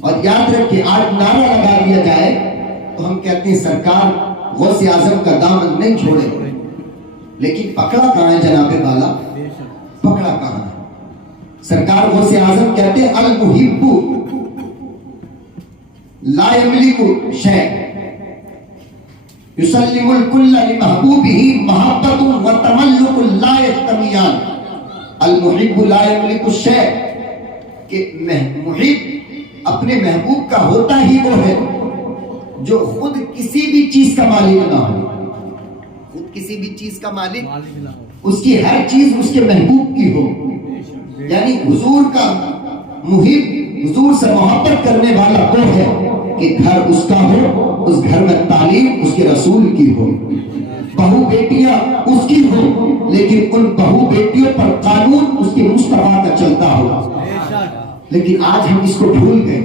اور یاد رکھیں آج نعرہ لگا دیا جائے تو ہم کہتے ہیں سرکار غوث اعظم کا دامن نہیں چھوڑے. لیکن پکڑا کہاں ہے جناب والا؟ پکڑا کہاں ہے؟ سرکار غوث اعظم کہتے ہیں المحب لا یملک شیء یسلم الکل لمحبوبہ محبت و تملک لا یجتمعان. المحب لا یملک الشیء، کہ محب اپنے محبوب کا ہوتا ہی وہ ہے جو خود کسی بھی چیز کا مالک نہ ہو. خود کسی بھی چیز کا مالک، مالک نہ ہو. اس کی ہر چیز اس کے محبوب کی ہو. یعنی حضور کا محب، حضور سے محبت کرنے والا وہ ہے کہ گھر اس کا ہو، اس گھر میں تعلیم اس کے رسول کی ہو، بہو بیٹیاں اس کی ہو، لیکن ان بہو بیٹیوں پر قانون اس کے مصطفیٰ کا چلتا ہو. بے شک. لیکن آج ہم اس کو بھول گئے،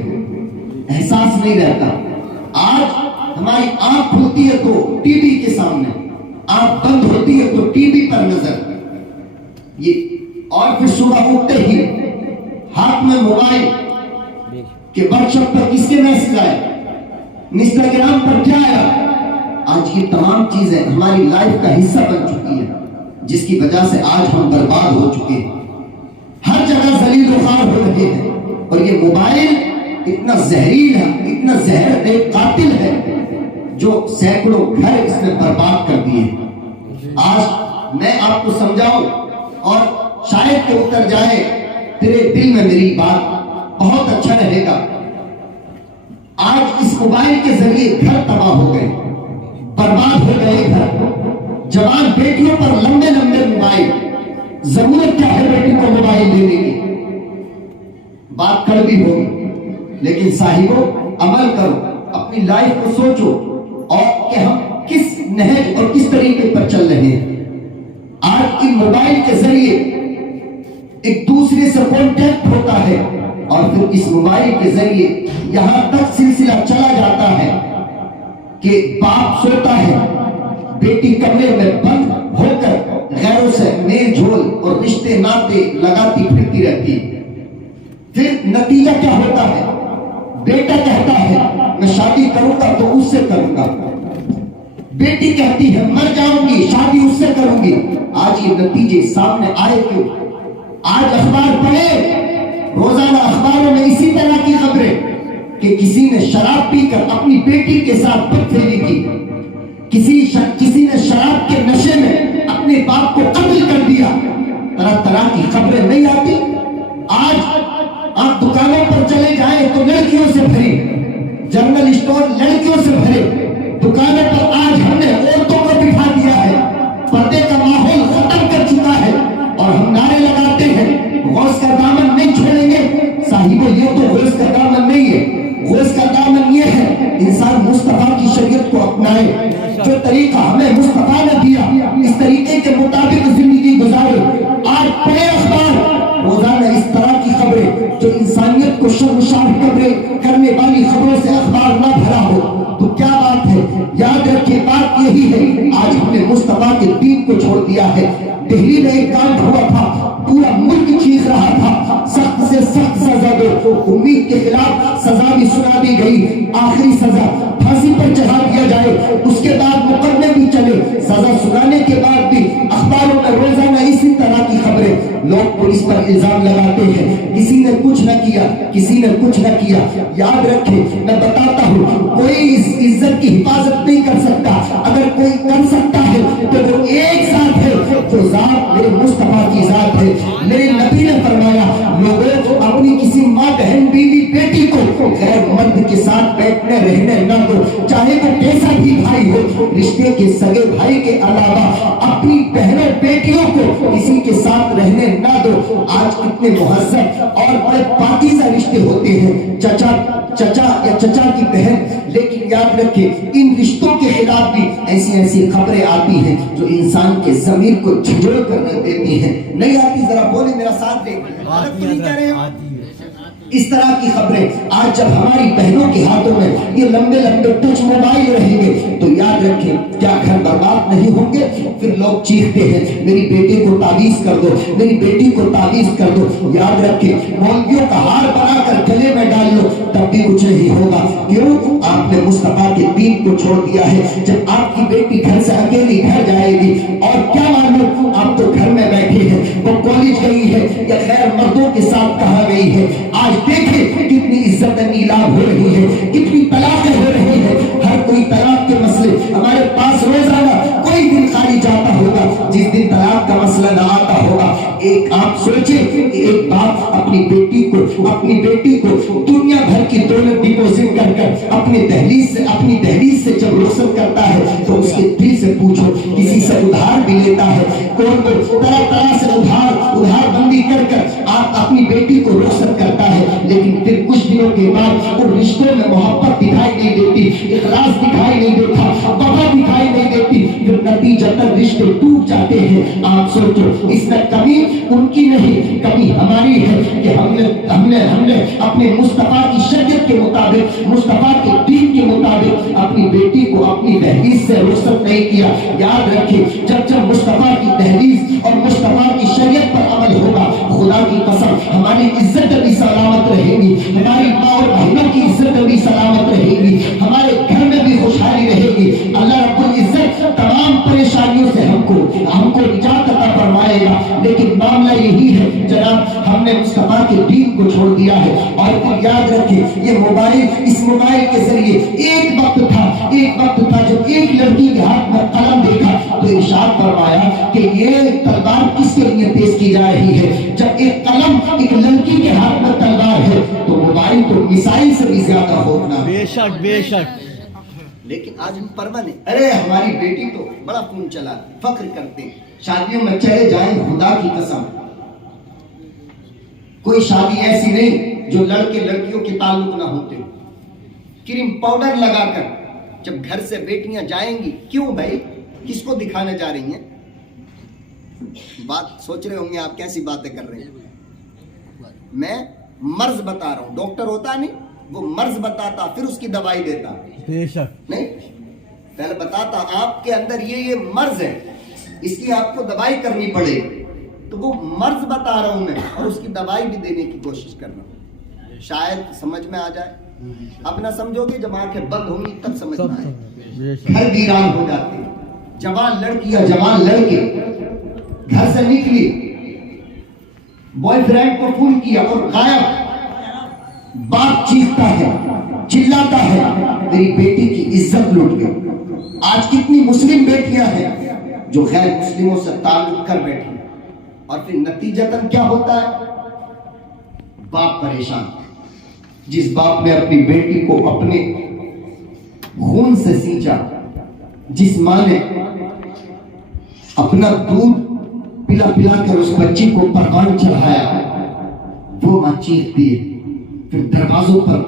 احساس نہیں رہتا. آج ہماری آنکھ کھلتی ہے تو ٹی وی کے سامنے، آنکھ بند ہوتی ہے تو ٹی وی پر نظر یہ، اور پھر صبح اٹھتے ہی ہاتھ میں موبائل کہ واٹس ایپ پر کس کے میسج آئے، انسٹاگرام پر کیا آیا. آج یہ تمام چیزیں ہماری لائف کا حصہ بن چکی ہے، جس کی وجہ سے آج ہم برباد ہو چکے ہیں. ہر جگہ ذلیل و خوار ہو رہے ہیں. اور یہ موبائل اتنا زہریل ہے، اتنا زہر ایک قاتل ہے جو سینکڑوں گھر اس نے برباد کر دیے. آج میں آپ کو سمجھاؤں اور شاید کہ اتر جائے تیرے دل میں میری بات، بہت اچھا رہے گا. آج اس موبائل کے ذریعے گھر تباہ ہو گئے، برباد ہو گئے گھر. جوان بیٹیوں پر لمبے لمبے موبائل. ضرورت کیا ہے بیٹی کو موبائل دینے کی؟ بات کڑوی ہوگی لیکن صاحبوں عمل کرو، اپنی لائف کو سوچو اور کہ ہم کس نہج اور کس طریقے پر چل رہے ہیں. آج ان موبائل کے ذریعے ایک دوسرے سے کانٹیکٹ ہوتا ہے اور پھر اس موبائل کے ذریعے یہاں تک سلسلہ چلا جاتا ہے کہ باپ سوتا ہے، بیٹی کمرے میں بند ہو کر غیروں سے میل جول اور رشتے ناطے لگاتی پھرتی رہتی. پھر نتیجہ کیا ہوتا ہے؟ بیٹا کہتا ہے میں شادی کروں گا تو اس سے کروں گا، بیٹی کہتی ہے مر جاؤں گی شادی اس سے کروں گی. آج یہ نتیجے سامنے آئے کیوں؟ آج اخبار پڑھے، روزانہ اخباروں میں اسی طرح کی خبریں کہ کسی نے شراب پی کر اپنی بیٹی کے ساتھ بدفعلی کی، کسی نے شراب کے نشے میں اپنے باپ کو قتل کر دیا. طرح طرح کی خبریں نہیں آتی. آج آپ دکانوں پر چلے جائیں تو لڑکیوں سے بھری، جنرل اسٹور لڑکیوں سے بھرے. دکانوں پر آج ہم نے عورتوں کو بٹھا دیا ہے، پردے کا ماحول ختم کر چکا ہے اور ہم نعرے لگاتے ہیں غوث کا دامن نہیں چھوڑیں گے. صاحبوں یہ تو غوث کا دامن نہیں ہے. غوث کا دامن یہ ہے انسان مصطفیٰ کی شریعت کو اپنائے، جو طریقہ ہمیں مصطفیٰ نے دیا اس طریقے کے مطابق زندگی گزارے. آج پڑھے اخبار، روزانہ اس طرح کی خبریں جو انسانیت کو شرمسار کرنے والی خبروں سے اخبار نہ بھرا ہو تو کیا بات ہے. یاد رکھیں بات یہی ہے، آج ہم نے مصطفیٰ کے دین کو چھوڑ دیا ہے. دہلی میں ایک کانڈ ہوا تھا، پورا ملک چیخ رہا تھا سخت سے سخت سزا دو. امید کے خلاف سزا بھی سنا دی گئی، آخری سزا پھانسی پر چڑھا دیا جائے. اس کے بعد مقدمے بھی چلے. سزا سنانے کے بعد بھی اخباروں میں روزانہ اسی طرح کی خبریں. لوگ پولیس پر الزام لگاتے ہیں کسی نے کچھ نہ کیا، کسی نے کچھ نہ کیا. یاد رکھیں میں بتاتا ہوں کوئی اس عزت کی حفاظت نہیں کر سکتا. اگر کوئی کر سکتا ہے تو وہ ایک ذات ہے جو ذات میرے مصطفیٰ کی ذات ہے. میرے نبی نے فرمایا لوگوں اپنی کسی ماں بہن بیوی بیٹی کو غیر مرد کے ساتھ بیٹھنے رہنے نہ دو، چاہے وہ کیسا بھی بھائی ہو. رشتے کے سگے بھائی کے علاوہ اپنی بہنوں بیٹیوں کو کسی کے ساتھ رہنے نہ دو. آج کتنے مہذب اور بڑے پاکیزہ رشتے ہوتے ہیں، چچا یا چچا کی بہن. لیکن یاد رکھیں ان رشتوں کے خلاف بھی ایسی خبریں آتی ہیں جو انسان کے ضمیر کو جھنجھوڑ کر رکھ دیتی ہیں. نہیں آتی؟ ذرا بولے میرا ساتھ دیں. اس طرح کی خبریں آج جب ہماری بہنوں کے ہاتھوں میں یہ لمبے لمبے ٹچ موبائل رہیں گے تو یاد رکھیں کیا گھر برباد نہیں ہوں گے. پھر لوگ چیختے ہیں میری بیٹی کو تعویذ کر دو، میری بیٹی کو تعویذ کر دو. یاد رکھیں مولویوں کا ہار بنا کر گلے میں ڈال لو تب بھی کچھ نہیں ہوگا. کیوں؟ آپ نے مصطفیٰ کے دین کو چھوڑ دیا ہے. جب آپ کی بیٹی گھر سے اکیلی گھر جائے گی اور کیا معلوم آپ تو گھر میں بیٹھے ہیں، وہ کالج گئی ہے یا غیر مردوں کے ساتھ کہاں گئی ہے. آج دیکھیں کتنی عزت نیلام ہو رہی ہے، کتنی طلاقیں ہو رہی ہیں. ہر کوئی طلاق کے مسئلے ہمارے پاس روزانہ کوئی دن خالی جاتا ہوگا جس دن طلاق کا مسئلہ نہ آتا ہوگا. ایک آپ سوچیں کہ ایک باپ اپنی بیٹی کو اپنی بیٹی کو دنیا بھر کی دولت ڈپوزٹ کر کر اپنی دہلیز سے جب روشن کرتا ہے تو اس کے دل سے پوچھو کسی سے ادھار بھی لیتا ہے کون کو طرح سے ادھار بندی کر کر آپ اپنی بیٹی کو روشن کرتا ہے، لیکن پھر کچھ دنوں کے بعد ان رشتوں میں محبت دکھائی نہیں دیتی، اخلاص دکھائی نہیں دیتا، وفا دکھائی نہیں دیتی، پھر نتیجتاً رشتے ٹوٹ جاتے ہیں۔ آپ سوچو اس میں کمی ان کی نہیں، کمی ہماری ہے کہ ہم نے اپنے مصطفیٰ کی شریعت کے مطابق، مصطفیٰ کے دین کے مطابق اپنی بیٹی کو اپنی دہلیز سے روشن نہیں کیا۔ یاد رکھیں جب مصطفیٰ کی دہلیز اور مصطفیٰ کی شریعت پر عمل ہوگا، خدا کی قسم ہماری عزت بھی سلامت رہے گی، ہماری ماں اور بہنوں کی عزت بھی سلامت رہے گی، ہمارے گھر میں بھی خوشحالی رہے گی۔ اللہ رب العزت تمام پریشانیوں سے ہم کو نجات عطا فرمائے گا، لیکن معاملہ یہی ہے جناب ہم نے مصطفیٰ کے دین کو چھوڑ دیا ہے۔ اور پھر یاد رکھیں یہ اس موبائل کے ذریعے ایک وقت تھا جب ایک لڑکی کے ہاتھ میں قلم دیکھا تو ارشاد فرمایا کہ یہ تلوار کس کے لیے تیز کی جا رہی ہے؟ جب ایک قلم ایک لڑکی کے ہاتھ میں تلوار ہے تو موبائل تو میسائل سے بھی زیادہ ہونا۔ بے شک بے شک۔ لیکن آج ہم پروا نہیں، ارے ہماری بیٹی تو بڑا خون چلا، فخر کرتے ہیں، شادیوں میں چلے جائیں خدا کی قسم کوئی شادی ایسی نہیں جو لڑکے لڑکیوں کے تعلق نہ ہوتے، کریم پاؤڈر لگا کر جب گھر سے بیٹیاں جائیں گی، کیوں بھائی کس کو دکھانے جا رہی ہیں؟ بات سوچ رہے ہوں گے آپ کیسی باتیں کر رہے ہیں، میں مرض بتا رہا ہوں، ڈاکٹر ہوتا نہیں وہ مرض بتاتا پھر اس کی دوائی دیتا، بے شک نہیں پہلے بتاتا آپ کے اندر یہ مرض ہے اس کی آپ کو دوائی کرنی پڑے گی، تو وہ مرض بتا رہا ہوں میں اور اس کی دوائی بھی دینے کی کوشش کر رہا ہوں، شاید سمجھ میں آ جائے۔ اب نہ سمجھو گے جب آنکھیں بند ہوں گی تب سمجھ میں آئے۔ گھر ویران ہو جاتے ہیں، جوان لڑکیاں جوان لڑکے گھر سے نکلی، بوائے فرینڈ کو فون کیا اور غائب، باپ چیختا ہے چلاتا ہے میری بیٹی کی عزت لوٹ گئی۔ آج کتنی مسلم بیٹیاں ہیں جو غیر مسلموں سے تعلق کر بیٹھی، اور پھر نتیجتاً کیا ہوتا ہے؟ باپ پریشان، جس باپ نے اپنی بیٹی کو اپنے خون سے سینچا، جس ماں نے اپنا دودھ پلا پلا کر اس بچی کو پروان چڑھایا، وہ ماں چیختی ہے، پھر دروازوں پر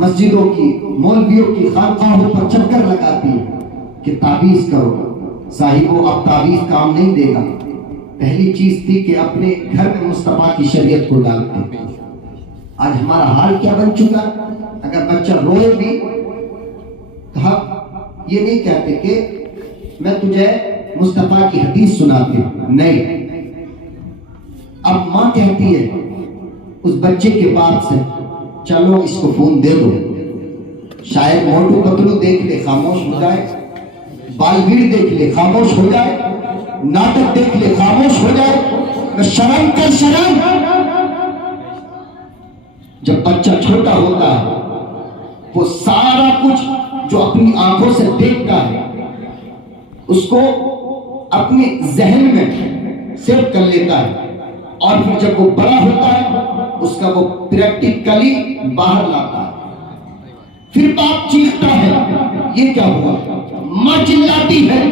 مسجدوں کی مولویوں کی خانقاہوں پر چکر لگاتی ہے کہ تعویذ کرو، صاحبو اب تعویذ کام نہیں دے گا۔ پہلی چیز تھی کہ اپنے گھر میں مصطفیٰ کی شریعت کو ڈالتے۔ آج ہمارا حال کیا بن چکا؟ اگر بچہ روئے بھی تو ہم یہ نہیں کہتے کہ میں تجھے مصطفیٰ کی حدیث سناتی ہوں، نہیں، اب ماں کہتی ہے اس بچے کے باپ سے چلو اس کو فون دے دو، شاید موٹو پتلو دیکھ لے خاموش ہو جائے، بالویر دیکھ لے خاموش ہو جائے، ناٹک دیکھ لے خاموش ہو جائے، شرم کر شرم۔ جب بچہ چھوٹا ہوتا ہے وہ سارا کچھ جو اپنی آنکھوں سے دیکھتا ہے اس کو اپنے ذہن میں سیو کر لیتا ہے، اور پھر جب وہ بڑا ہوتا ہے اس کا وہ پریکٹیکلی باہر لاتا ہے۔ پھر باپ چیختا ہے یہ کیا ہوا، ماں چلاتی ہے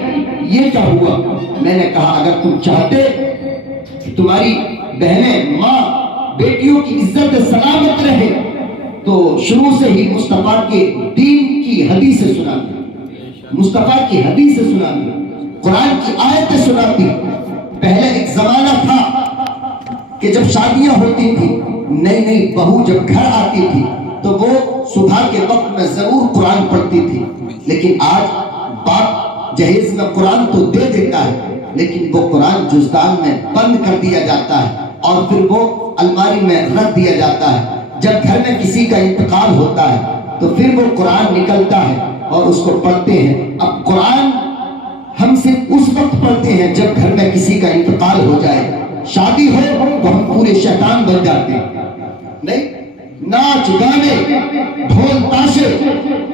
یہ کیا ہوا۔ میں نے کہا اگر تم چاہتے کہ تمہاری بہنیں ماں بیٹیوں کی عزت سلامت رہے تو شروع سے ہی مصطفیٰ کے دین کی حدیثیں سناتی، مصطفیٰ کی حدیثیں سناتی، قرآن کی آیتیں سناتی۔ پہلے ایک زمانہ تھا کہ جب شادیاں ہوتی تھی، نئی بہو جب گھر آتی تھی تو وہ صبح کے وقت میں ضرور قرآن پڑھتی تھی، لیکن آج باپ جہیز میں قرآن تو دے دیتا ہے لیکن وہ قرآن جزدان میں بند کر دیا جاتا ہے اور پھر وہ الماری میں رکھ دیا جاتا ہے۔ جب گھر میں کسی کا انتقال ہوتا ہے تو پھر وہ قرآن نکلتا ہے اور اس کو پڑھتے ہیں۔ اب قرآن ہم صرف اس وقت پڑھتے ہیں جب گھر میں کسی کا انتقال ہو جائے، شادی ہو تو ہم پورے شیطان بن جاتے ہیں، نہیں، ناچ گانے ڈھول تاشے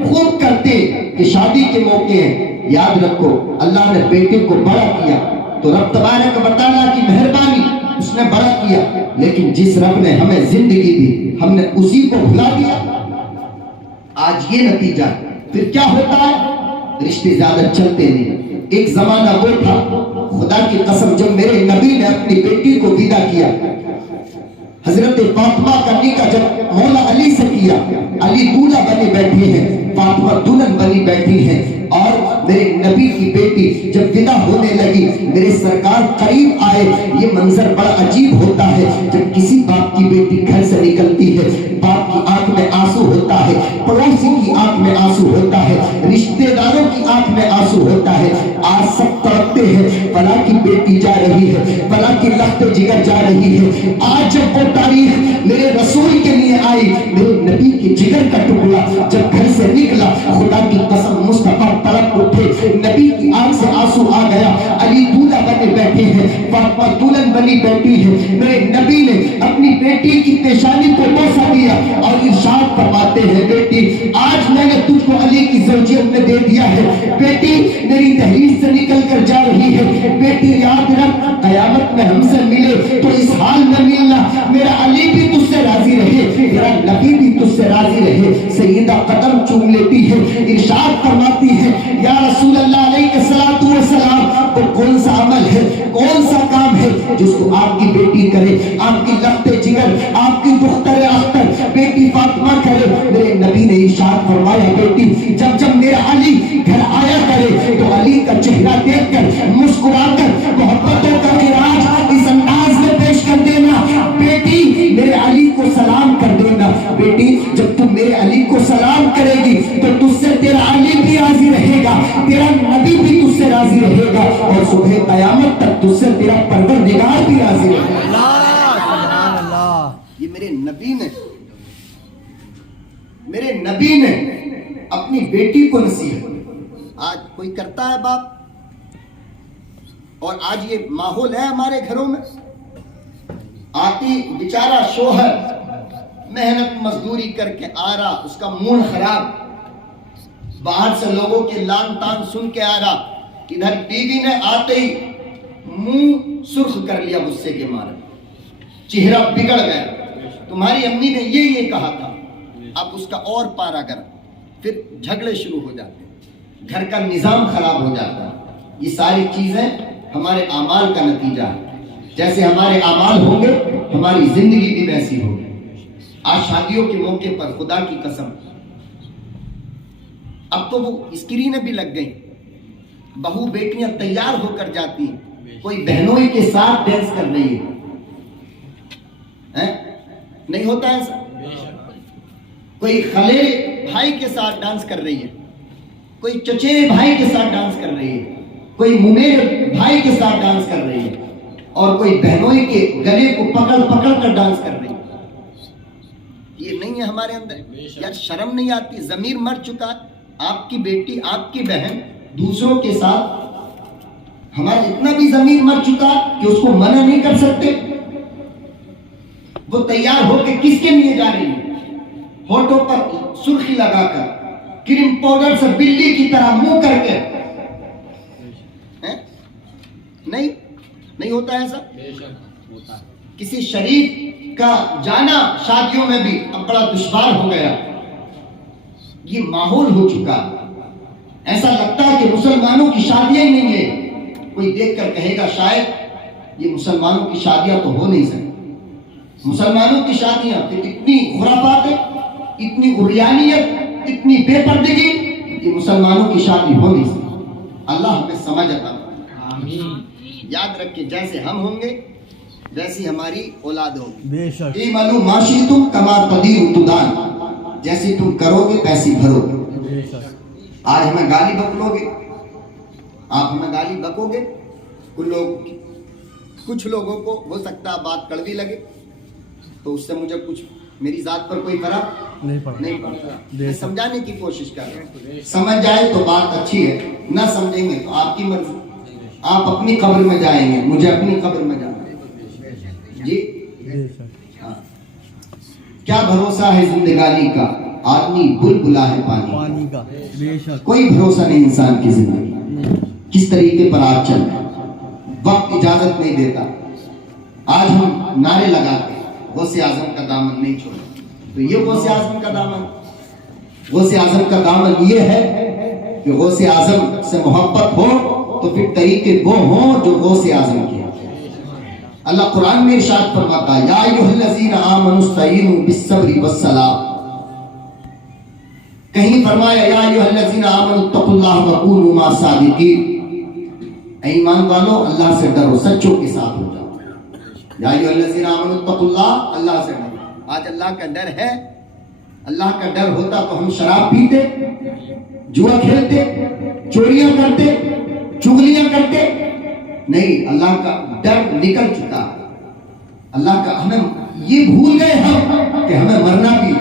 خوب کرتے کہ شادی کے موقع ہیں۔ یاد رکھو اللہ نے بیٹے کو بڑا کیا تو رب تبارک و تعالیٰ کی مہربانی اس نے بڑا کیا، لیکن جس رب نے ہمیں زندگی دی ہم نے اسی کو بھلا دیا. آج یہ نتیجہ. پھر کیا ہوتا ہے؟ رشتے زیادہ چلتے نہیں. ایک زمانہ وہ تھا خدا کی قسم جب میرے نبی نے اپنی بیٹی کو ودا کیا, حضرت فاطمہ کا نکاح جب مولا علی سے کیا, علی دولہا بنی بیٹھی ہیں, فاطمہ دلہن بنی بیٹھی ہیں, اور میرے نبی کی بیٹی جب ودا ہونے لگی میرے سرکار قریب آئے. یہ منظر بڑا عجیب ہوتا ہے جب کسی باپ کی بیٹی گھر سے نکلتی ہے, باپ کی آنکھ میں آنسو ہوتا ہے, پڑوسی کی آنکھ میں آنسو ہوتا ہے, رشتہ داروں کی آنکھ میں آنسو ہوتا ہے. آج سب تڑپتے ہیں فلاں کی بیٹی جا رہی ہے, فلاں کی لخت جگر جا رہی ہے. آج جب وہ تاریخ میرے رسول کے لیے آئی, میرے نبی کے جگر کا ٹکڑا جب گھر سے نکلا, خدا کی قسم مصطفیٰ تڑپ اٹھے, نبی کی آنکھ سے آنسو آ گیا. علی دولہا بنے بیٹھے ہیں, فاطمہ دلہن بنی بیٹھی ہے. میرے نبی نے اپنی بیٹی کی پیشانی کو بوسہ دیا اور ارشاد فرماتے ہیں, بیٹی آج میں نے تجھ کو علی کی زوجیت میں دے دیا ہے. بیٹی میری دہلیز سے نکل کر جا رہی ہے, بیٹی یاد رکھ قیامت میں ہم سے ملے تو اس حال میں ملنا, میرا علی بھی تجھ سے راضی رہے, میرا نبی بھی تجھ سے راضی رہے. سیدہ قدم چوم لیتی ہے, ارشاد فرماتی ہے, یا رسول اللہ علیہ الصلوۃ والسلام, وہ کون سا عمل ہے, کون سا کام ہے جس کو آپ کی بیٹی کرے, آپ کی لخت جگر, آپ کی دختر اختر بیٹی فاطمہ کرے. میرے نبی نے ارشاد فرمایا, بیٹی جب جب میرا علی گھر آیا کرے تو علی کا چہرہ دیکھ کر مسکرا کر محبتوں کا خراج اس انداز میں پیش کر دینا, بیٹی میرے علی کو سلام کر دینا. بیٹی جب تم میرے علی کو سلام کرے گی تو تجھ سے تیرا علی بھی راضی رہے گا, تیرا نبی بھی تجھ سے راضی رہے گا, اور صبح قیامت تک تجھ سے تیرا پروردگار بھی راضی رہے گا. یہ میرے نبی نے اپنی بیٹی کو نصیحت. آج کوئی کرتا ہے باپ, اور آج یہ ماحول ہے ہمارے گھروں میں. آتی بیچارہ شوہر محنت مزدوری کر کے آ رہا, اس کا موڈ خراب, باہر سے لوگوں کے لان تان سن کے آ رہا, ادھر بیوی نے آتے ہی منہ سرخ کر لیا غصے کے مارے, چہرہ بگڑ گیا. تمہاری امی نے یہ کہا تھا, اب اس کا اور پارا گرم, پھر جھگڑے شروع ہو جاتے ہیں, گھر کا نظام خراب ہو جاتا ہے. یہ ساری چیزیں ہمارے اعمال کا نتیجہ ہے. جیسے ہمارے اعمال ہوں گے ہماری زندگی بھی ویسی ہوگی. آج شادیوں کے موقع پر خدا کی قسم اب تو وہ اسکرینیں بھی لگ گئیں, بہو بیٹیاں تیار ہو کر جاتی ہیں, کوئی بہنوئی کے ساتھ ڈانس کر رہی ہے, نہیں ہوتا ایسا, کوئی خلیل بھائی کے ساتھ ڈانس کر رہی ہے, کوئی چچیرے بھائی کے ساتھ ڈانس کر رہی ہے, کوئی ممیرے بھائی کے ساتھ ڈانس کر رہی ہے, اور کوئی بہنوئی کے گلے کو پکڑ کر ڈانس کر رہی ہے. یہ نہیں ہے ہمارے اندر. یار شرم نہیں آتی, ضمیر مر چکا. آپ کی بیٹی, آپ کی بہن دوسروں کے ساتھ, ہمارا اتنا بھی ضمیر مر چکا کہ اس کو منع نہیں کر سکتے. وہ تیار ہو کے کس کے لیے جا رہی ہے, ہونٹوں پر سرخی لگا کر, کریم پاؤڈر سے بلی کی طرح منہ کر کے. نہیں ہوتا ایسا. کسی شریف کا جانا شادیوں میں بھی اب بڑا دشوار ہو گیا. یہ ماحول ہو چکا, ایسا لگتا ہے کہ مسلمانوں کی شادیاں ہی نہیں ہیں. کوئی دیکھ کر کہے گا شاید یہ مسلمانوں کی شادیاں تو ہو نہیں سکتی. مسلمانوں کی شادیاں پھر اتنی خرافات ہے, اتنی عریانیت, اتنی بے پردگی, یہ مسلمانوں کی شادی ہو نہیں سکتی. اللہ ہمیں سمجھ عطا فرمائے. یاد رکھیں, جیسے ہم ہوں گے ویسی ہماری اولاد ہوگی. بے شک. ایمنوا ما شئتم کما تدین تدان, جیسی تم کرو گے ویسی بھرو گے. بے شک. آج ہمیں گالی بکلو گے, آپ ہمیں گالی بکو گے, کچھ لوگوں کو ہو سکتا ہے بات کڑوی لگے, تو اس سے مجھے کچھ میری ذات پر کوئی فرق نہیں پڑتا. میں سمجھانے کی کوشش کر رہا ہوں. سمجھ جائے تو بات اچھی ہے, نہ سمجھیں گے تو آپ کی مرضی. آپ اپنی قبر میں جائیں گے, مجھے اپنی قبر میں جانا ہے. جی ہاں. کیا بھروسہ ہے زندگانی کا, آدمی بلبلا ہے پانی کا. بے شک. کوئی بھروسہ نہیں انسان کی زندگی, کس طریقے پر آج چل رہا ہے, وقت اجازت نہیں دیتا. آج ہم نعرے لگاتے ہیں, غوث اعظم کا دامن نہیں چھوڑا. تو یہ غوث اعظم کا دامن. غوث اعظم کا دامن یہ ہے کہ غوث اعظم سے محبت ہو تو پھر طریقے وہ ہوں جو غوث اعظم کے. اللہ قرآن میں ارشاد فرماتا ہے یا ایھا الذین آمنوا استعینوا بالصبر والصلاۃ. کہیں فرمایا یا ایھا الذین آمنوا اتقوا اللہ وکونوا مع الصادقین. اے ایمان والو اللہ سے ڈرو، سچوں کے ساتھ ہو جاؤ. یا ایھا الذین آمنوا اتقوا اللہ، اللہ سے ڈرو. آج اللہ کا ڈر ہے. اللہ کا ڈر ہوتا تو ہم شراب پیتے، جوا کھیلتے، چوریاں کرتے، چغلیاں کرتے. نہیں، اللہ کا ڈر نکل چکا. اللہ کا ہمیں یہ بھول گئے ہم کہ ہمیں مرنا بھی.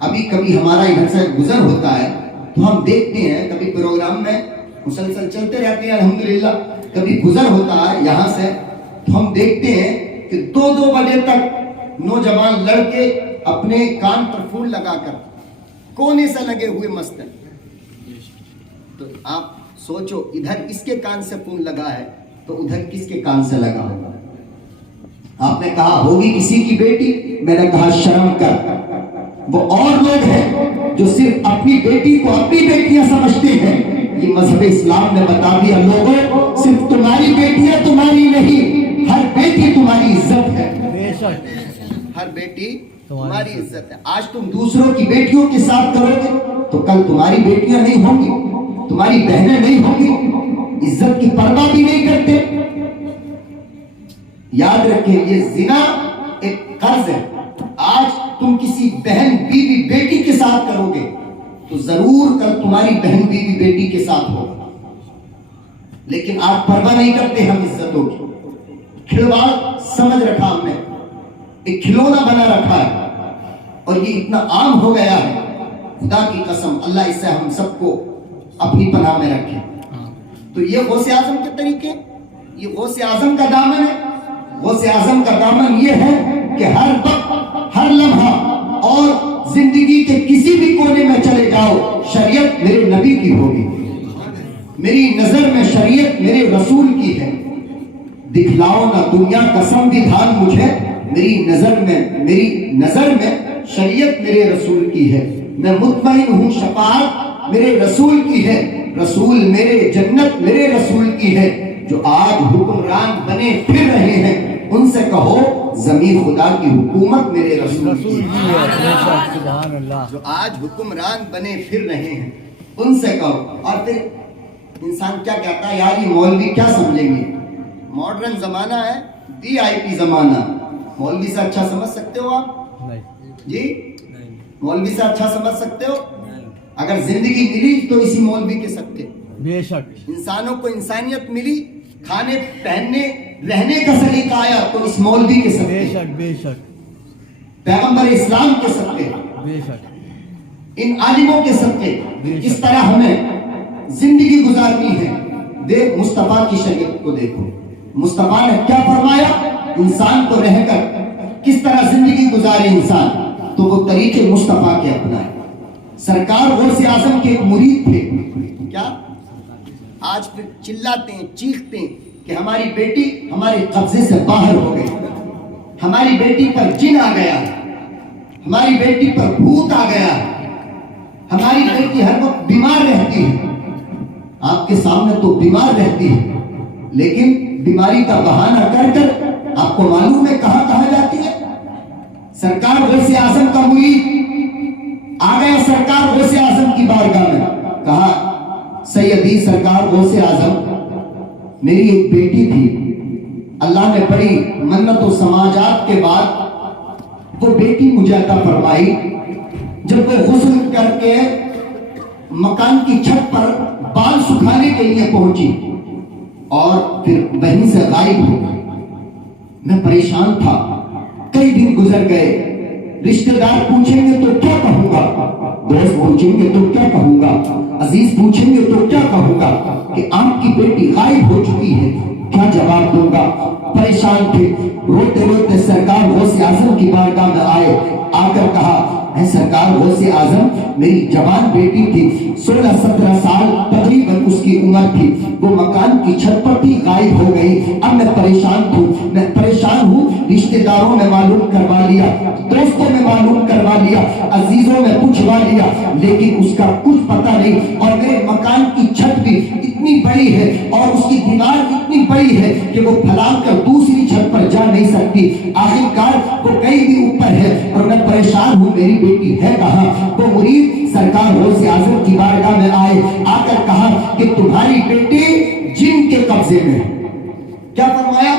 ابھی کبھی ہمارا ادھر سے گزر ہوتا ہے تو ہم دیکھتے ہیں، کبھی پروگرام میں مسلسل چلتے رہتے ہیں الحمدللہ، کبھی گزر ہوتا ہے یہاں سے تو ہم دیکھتے ہیں کہ 2-2 بجے تک نوجوان لڑکے اپنے کان پر پھول لگا کر کونے سے لگے ہوئے مست ہیں. تو آپ سوچو، ادھر اس کے کان سے فون لگا ہے تو ادھر کس کے کان سے لگا ہوگا؟ آپ نے کہا ہوگی کسی کی بیٹی، میں نے کہا شرم کر. وہ اور لوگ ہیں جو صرف اپنی بیٹی کو اپنی بیٹیاں سمجھتے ہیں. یہ مذہب اسلام نے بتا دیا لوگوں، صرف تمہاری بیٹیاں تمہاری نہیں، ہر بیٹی تمہاری عزت ہے. بے شک. ہر بیٹی تمہاری عزت ہے. آج تم دوسروں کی بیٹیوں کے ساتھ کرو گے تو کل تمہاری بیٹیاں نہیں ہوں گی، تمہاری بہنیں نہیں ہوں گی. عزت کی پرواہ بھی نہیں کرتے. یاد رکھیں یہ زنا ایک قرض ہے. آج تم کسی بہن بیوی بیٹی کے ساتھ کرو گے تو ضرور کل تمہاری بہن بیوی بیٹی کے ساتھ ہوگا. لیکن آج پرواہ نہیں کرتے ہم عزتوں کی. کھلواڑ سمجھ رکھا ہم نے، ایک کھلونا بنا رکھا ہے اور یہ اتنا عام ہو گیا ہے. خدا کی قسم اللہ اس سے ہم سب کو اپنی پناہ میں رکھے. تو یہ غوث اعظم کے طریقے، یہ غوث اعظم کا دامن ہے. غوث اعظم کا دامن یہ ہے کہ ہر وقت، ہر لمحہ اور زندگی کے کسی بھی کونے میں چلے جاؤ، شریعت میرے نبی کی ہوگی. میری نظر میں شریعت میرے رسول کی ہے. دکھلاؤ نہ دنیا کا سنویدھان مجھے، میری نظر میں شریعت میرے رسول کی ہے. میں مطمئن ہوں شفاعت میرے رسول کی ہے. رسول میرے، جنت میرے رسول کی ہے. جو آج حکمران بنے پھر رہے ہیں ان سے کہو زمین خدا کی حکومت میرے رسول کی ہے. جو آج حکمران بنے پھر رہے ہیں ان سے کہو. اور پھر انسان کیا کہتا ہے، یار یہ مولوی کیا سمجھیں گے، ماڈرن زمانہ ہے، VIP زمانہ. مولوی سے اچھا سمجھ سکتے ہو آپ؟ جی مولوی سے اچھا سمجھ سکتے ہو؟ اگر زندگی ملی تو اسی مولوی کے سکتے. بے شک. انسانوں کو انسانیت ملی، کھانے پہننے رہنے کا سلیقہ آیا تو اس مولوی کے سکتے. بے شک. بے شک. پیغمبر اسلام کے سکتے. بے شک. ان عالموں کے سکتے. اس طرح ہمیں زندگی گزارنی ہے. دیکھ مصطفیٰ کی شریعت کو دیکھو، مصطفیٰ نے کیا فرمایا، انسان کو رہ کر کس طرح زندگی گزارے انسان، تو وہ طریقے مصطفیٰ کے اپنائے. سرکار غوث اعظم کے ایک مرید تھے. کیا آج پھر چلاتے ہیں، چیختے ہیں کہ ہماری بیٹی ہمارے قبضے سے باہر ہو گئی، ہماری بیٹی پر جن آ گیا، ہماری بیٹی پر بھوت آ گیا، ہماری بیٹی ہر وقت بیمار رہتی ہے. آپ کے سامنے تو بیمار رہتی ہے لیکن بیماری کا بہانہ کر کر آپ کو معلوم ہے کہاں کہاں جاتی ہے. سرکار غوث اعظم کا مرید آ گیا سرکار غوث اعظم کی بارگاہ میں، کہا سیدی سرکار غوث اعظم، میری ایک بیٹی تھی، اللہ نے بڑی منت و سماجات کے بعد وہ بیٹی مجھے عطا فرمائی. جب وہ غسل کر کے مکان کی چھت پر بال سکھانے کے لیے پہنچی اور پھر وہیں سے غائب ہو گئی. میں پریشان تھا. کئی دن گزر گئے. رشتہ دار پوچھیں گے تو کیا کہوں گا، دوست پوچھیں گے تو کیا کہوں گا، عزیز پوچھیں گے تو کیا کہوں گا کہ آپ کی بیٹی غائب ہو چکی ہے، کیا جواب دوں گا. پریشان تھے. روتے روتے سرکار غوث اعظم کی بارگاہ میں آئے. آ کر کہا اے سرکار غوث اعظم، میری جوان بیٹی تھی، 16-17 سال تقریباً اس کی عمر تھی، وہ مکان کی چھت پر تھی، غائب ہو گئی. اب میں پریشان ہوں. رشتے داروں میں معلوم کروا لیا, دوستوں میں معلوم کروا لیا, عزیزوں میں پوچھوا لیا, لیکن اس کا کچھ پتہ نہیں. اور میرے مکان کی چھت بھی اتنی بڑی ہے اور اس کی دیوار اتنی بڑی ہے کہ وہ پھیلا کر دوسری چھت پر جا نہیں سکتی. آخرکار وہ کئی بھی اوپر ہے اور میں پریشان ہوں, میری بیٹی ہے کہاں؟ وہ مرید سرکار غوث اعظم کی بارگاہ میں آئے, آ کر کہا کہ تمہاری بیٹی جن کے قبضے میں ہے. کیا فرمایا؟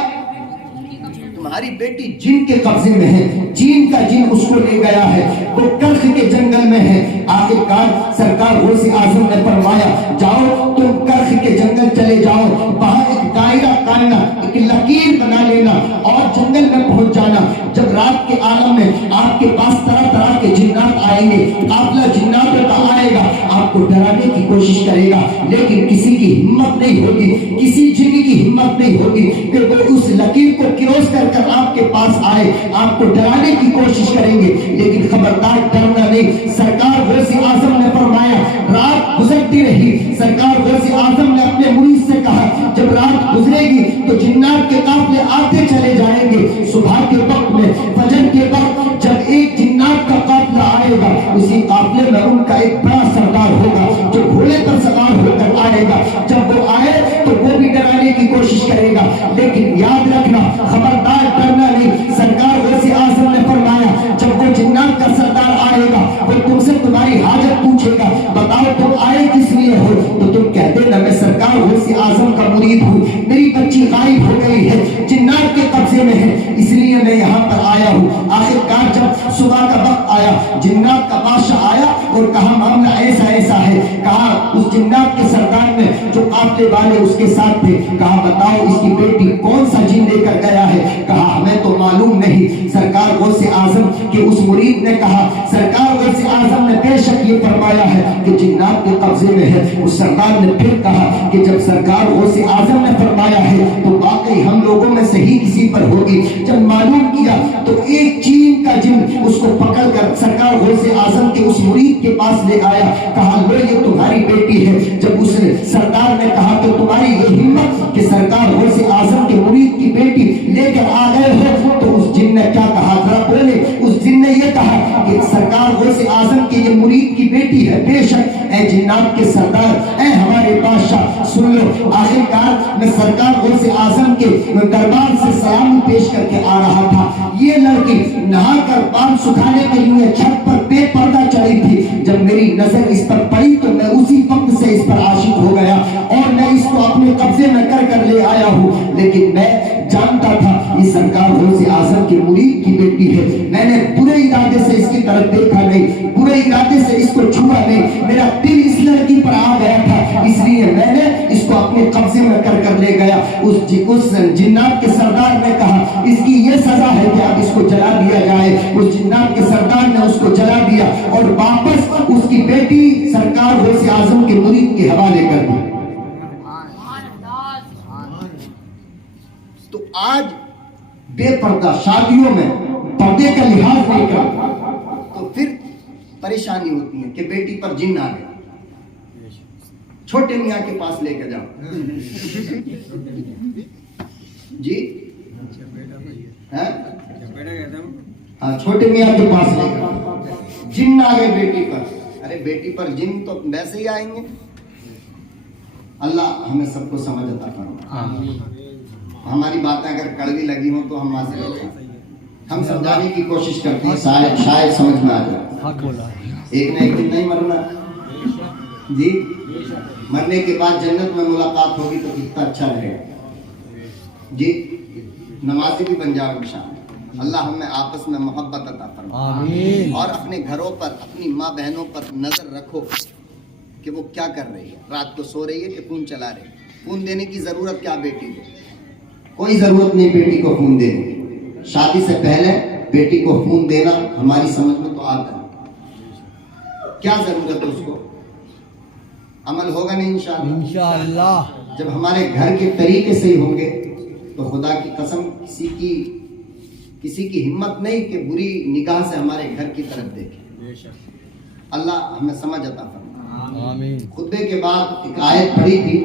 تمہاری بیٹی جن کے قبضے میں ہے, جن کا جن اس کو لے گیا ہے, وہ کرخ کے جنگل میں ہے. آخرکار سرکار غوث اعظم نے فرمایا جاؤ تم کرخ کے جنگل چلے جاؤ, وہاں ایک دائرہ کاٹنا, ایک لکیر بنا لینا اور جنگل میں پہنچ جانا. جب رات کے عالم میں آپ کے پاس طرح طرح کے جنات آئیں گے, قافلہ جناتوں کا آئے گا, آپ کو ڈرانے کی کوشش کرے گا, لیکن کسی کی ہمت نہیں ہوگی, کسی جن کی ہمت نہیں ہوگی کہ وہ اس لکیر کو کراس کر کر آپ کے پاس آئے. آپ کو ڈرانے کی کوشش کریں گے, لیکن خبردار ڈرنا نہیں. سرکار غوث اعظم نے فرمایا رات گزرتی رہی. سرکار غوث اعظم نے اپنے مرید سے کہا جب رات گزرے گی تو جنات کے قافلے آتے چلے جائیں گے. صبح کے وقت میں, فجر کے وقت جب ایک جنات کا قافلہ آئے گا, اسی قافلے میں ان کا ایک بڑا سردار ہوگا جو گھوڑے پر سوار ہو کر آئے گا. جب وہ آئے تو وہ بھی ڈرانے کی کوشش کرے گا, لیکن یاد رکھنا خبردار ڈرنا نہیں. سرکار غوث اعظم نے فرمایا جب وہ جنات کا سردار آئے گا وہ تم سے تمہاری حاجت پوچھے گا, بتاؤ تم آئے کس لیے ہو؟ تو تم کہہ دینا میں سرکار غوث اعظم کا مرید ہوں, میری بچی غائب ہو گئی ہے, جنات کے قبضے میں ہے, اس لیے میں یہاں پر آیا ہوں. آخرکار جب صبح کا وقت آیا, جنات کا بادشاہ آیا اور کہا معاملہ ایسا ایسا ہے. کہا اس جنات کے سردار میں جو قافلے والے اس کے ساتھ تھے, کہا بتاؤ اس کی بیٹی کون سا جن لے کر گیا ہے؟ کہا ہمیں تو معلوم نہیں. سرکار غوث اعظم کے اس مرید نے کہا سرکار غوث اعظم نے بے شک یہ فرمایا ہے کہ جنات کے قبضے میں ہے. اس سردار نے پھر کہا کہ جب سرکار غوث اعظم نے فرمایا ہے تو واقعی ہم لوگوں میں سے ہی کسی پر ہوگی. جب معلوم کیا تو ایک چین کا جن اس کو پکڑ کر سرکار غوث اعظم کے اس مرید کے پاس لے آیا. کہا لو یہ تمہاری بیٹی ہے. جب اس سردار نے کہا کہ تمہاری یہ ہمت کہ سرکار غوث اعظم کے مرید کی بیٹی لے کر آ گئے ہو, تو اس جن نے کیا کہا ذرا بولے. اس جن نے یہ کہا کہ سرکار غوث اعظم کے یہ مرید کی بیٹی ہے. بے شک اے جنات کے سردار, اے ہمارے بادشاہ سن لو. آخرکار میں سرکار غوث اعظم کے دربار سے سلام پیش کر کے آ رہا تھا. یہ لڑکی نہا کر بال سکھانے کے لیے چھت پر بے پردہ چڑھی تھی. جب میری نظر اس پر پڑی تو میں اسی وقت سے اس پر عاشق ہو گیا اور میں اس کو اپنے قبضے میں کر لے آیا ہوں. لیکن میں جانتا تھا یہ سرکار غوث اعظم کے مرید کی بیٹی ہے. میں نے برے ارادے سے اس کی طرف دیکھا نہیں, برے ارادے سے اس کو چھوا نہیں. میرا دل اس لڑکی پر آ گیا تھا, اس لیے میں نے اس کو اپنے قبضے میں کر لے گیا. اس جنات کے سردار نے کہا اس کی یہ سزا ہے کہ اب اس کو جلا دیا جائے. اس جنات کے سردار نے اس کو جلا دیا اور واپس اس کی بیٹی سرکار غوث اعظم کے مرید کے حوالے کر دی. تو آج بے پردہ شادیوں میں پردے کا لحاظ نہیں کرتا تو پھر پریشانی ہوتی ہے کہ بیٹی پر جن آ گیا. چھوٹے میاں کے پاس لے کے جاؤ جی, ہاں چھوٹے میاں کے پاس لے کر جن آ گئے بیٹی پر. ارے بیٹی پر جن تو ویسے ہی آئیں گے. اللہ ہمیں سب کو سمجھ عطا فرمائے. ہماری باتیں اگر کڑوی لگی ہوں تو ہم معذرت ہوتے ہیں, ہم سمجھانے کی کوشش کرتے ہیں, شاید سمجھ میں آ جائے. ایک نہ ایک دن نہیں مرنا جی, مرنے کے بعد جنت میں ملاقات ہوگی تو کتنا اچھا رہے گا جی. نمازی بھی بن جاؤ انشاءاللہ. اللہ ہمیں آپس میں محبت عطا فرمائے اور اپنے گھروں پر اپنی ماں بہنوں پر نظر رکھو کہ وہ کیا کر رہی ہے. رات کو سو رہی ہے کہ فون چلا رہی ہے. فون دینے کی ضرورت کیا بیٹی کو؟ کوئی ضرورت نہیں بیٹی کو فون دینے کی. شادی سے پہلے بیٹی کو فون دینا ہماری سمجھ میں تو آتا ہے. کیا ضرورت ہے اس کو؟ عمل ہوگا نہیں انشاءاللہ. جب ہمارے گھر کے طریقے سے ہی ہوں گے تو خدا کی قسم کسی کی ہمت نہیں کہ بری نگاہ سے ہمارے گھر کی طرف دیکھے. اللہ ہمیں سمجھ عطا فرمائے. خطبے کے بعد ایک آیت پڑھی تھی,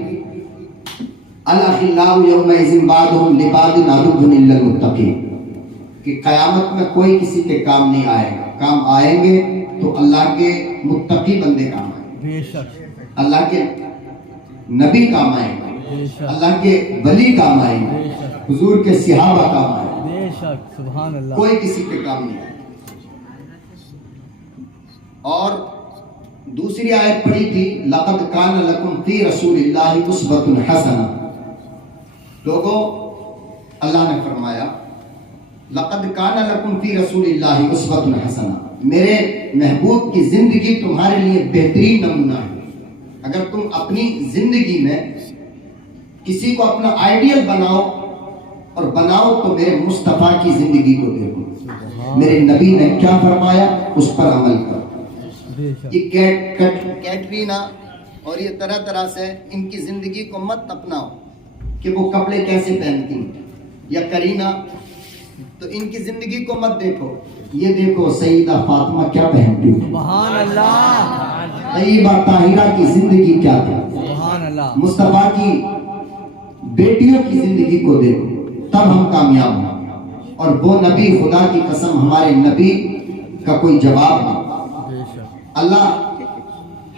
الاخلاء یومئذ بعضهم لبعض عدو الا المتقین. کہ قیامت میں کوئی کسی کے کام نہیں آئے گا. کام آئیں گے تو اللہ کے متقی بندے کام آئیں گے, بے شک اللہ کے نبی کام آئیں گے, بے شک اللہ کے ولی کام آئیں گے, بے شک حضور کے صحابہ کام آئیں گے. بے شک سبحان اللہ. کوئی کسی کے کام نہیں آئے. اور دوسری آیت پڑھی تھی لقد کان لکم فی رسول اللہ اسوۃ حسنہ. لوگوں اللہ نے فرمایا لقد کان لکم فی رسول اللہ اسوۃ حسنہ, میرے محبوب کی زندگی تمہارے لیے بہترین نمونہ ہے. اگر تم اپنی زندگی میں کسی کو اپنا آئیڈیل بناؤ اور بناؤ تو میرے مصطفیٰ کی زندگی کو دیکھو, میرے نبی نے کیا فرمایا اس پر عمل کرو. بے شک یہ کیٹرینا اور یہ طرح طرح سے ان کی زندگی کو مت اپناؤ کہ وہ کپڑے کیسے پہنتی ہیں, یا کرینہ تو ان کی زندگی کو مت دیکھو, یہ دیکھو سیدہ فاطمہ کیا پہنتی ہے, سبحان اللہ. طیبہ طاہرہ کی زندگی کیا تھی, سبحان اللہ. مصطفیٰ کی بیٹیوں کی زندگی کو دیکھو, تب ہم کامیاب ہوں. اور وہ نبی خدا کی قسم ہمارے نبی کا کوئی جواب نہیں. بے شک اللہ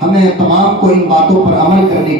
ہمیں تمام کو ان باتوں پر عمل کرنے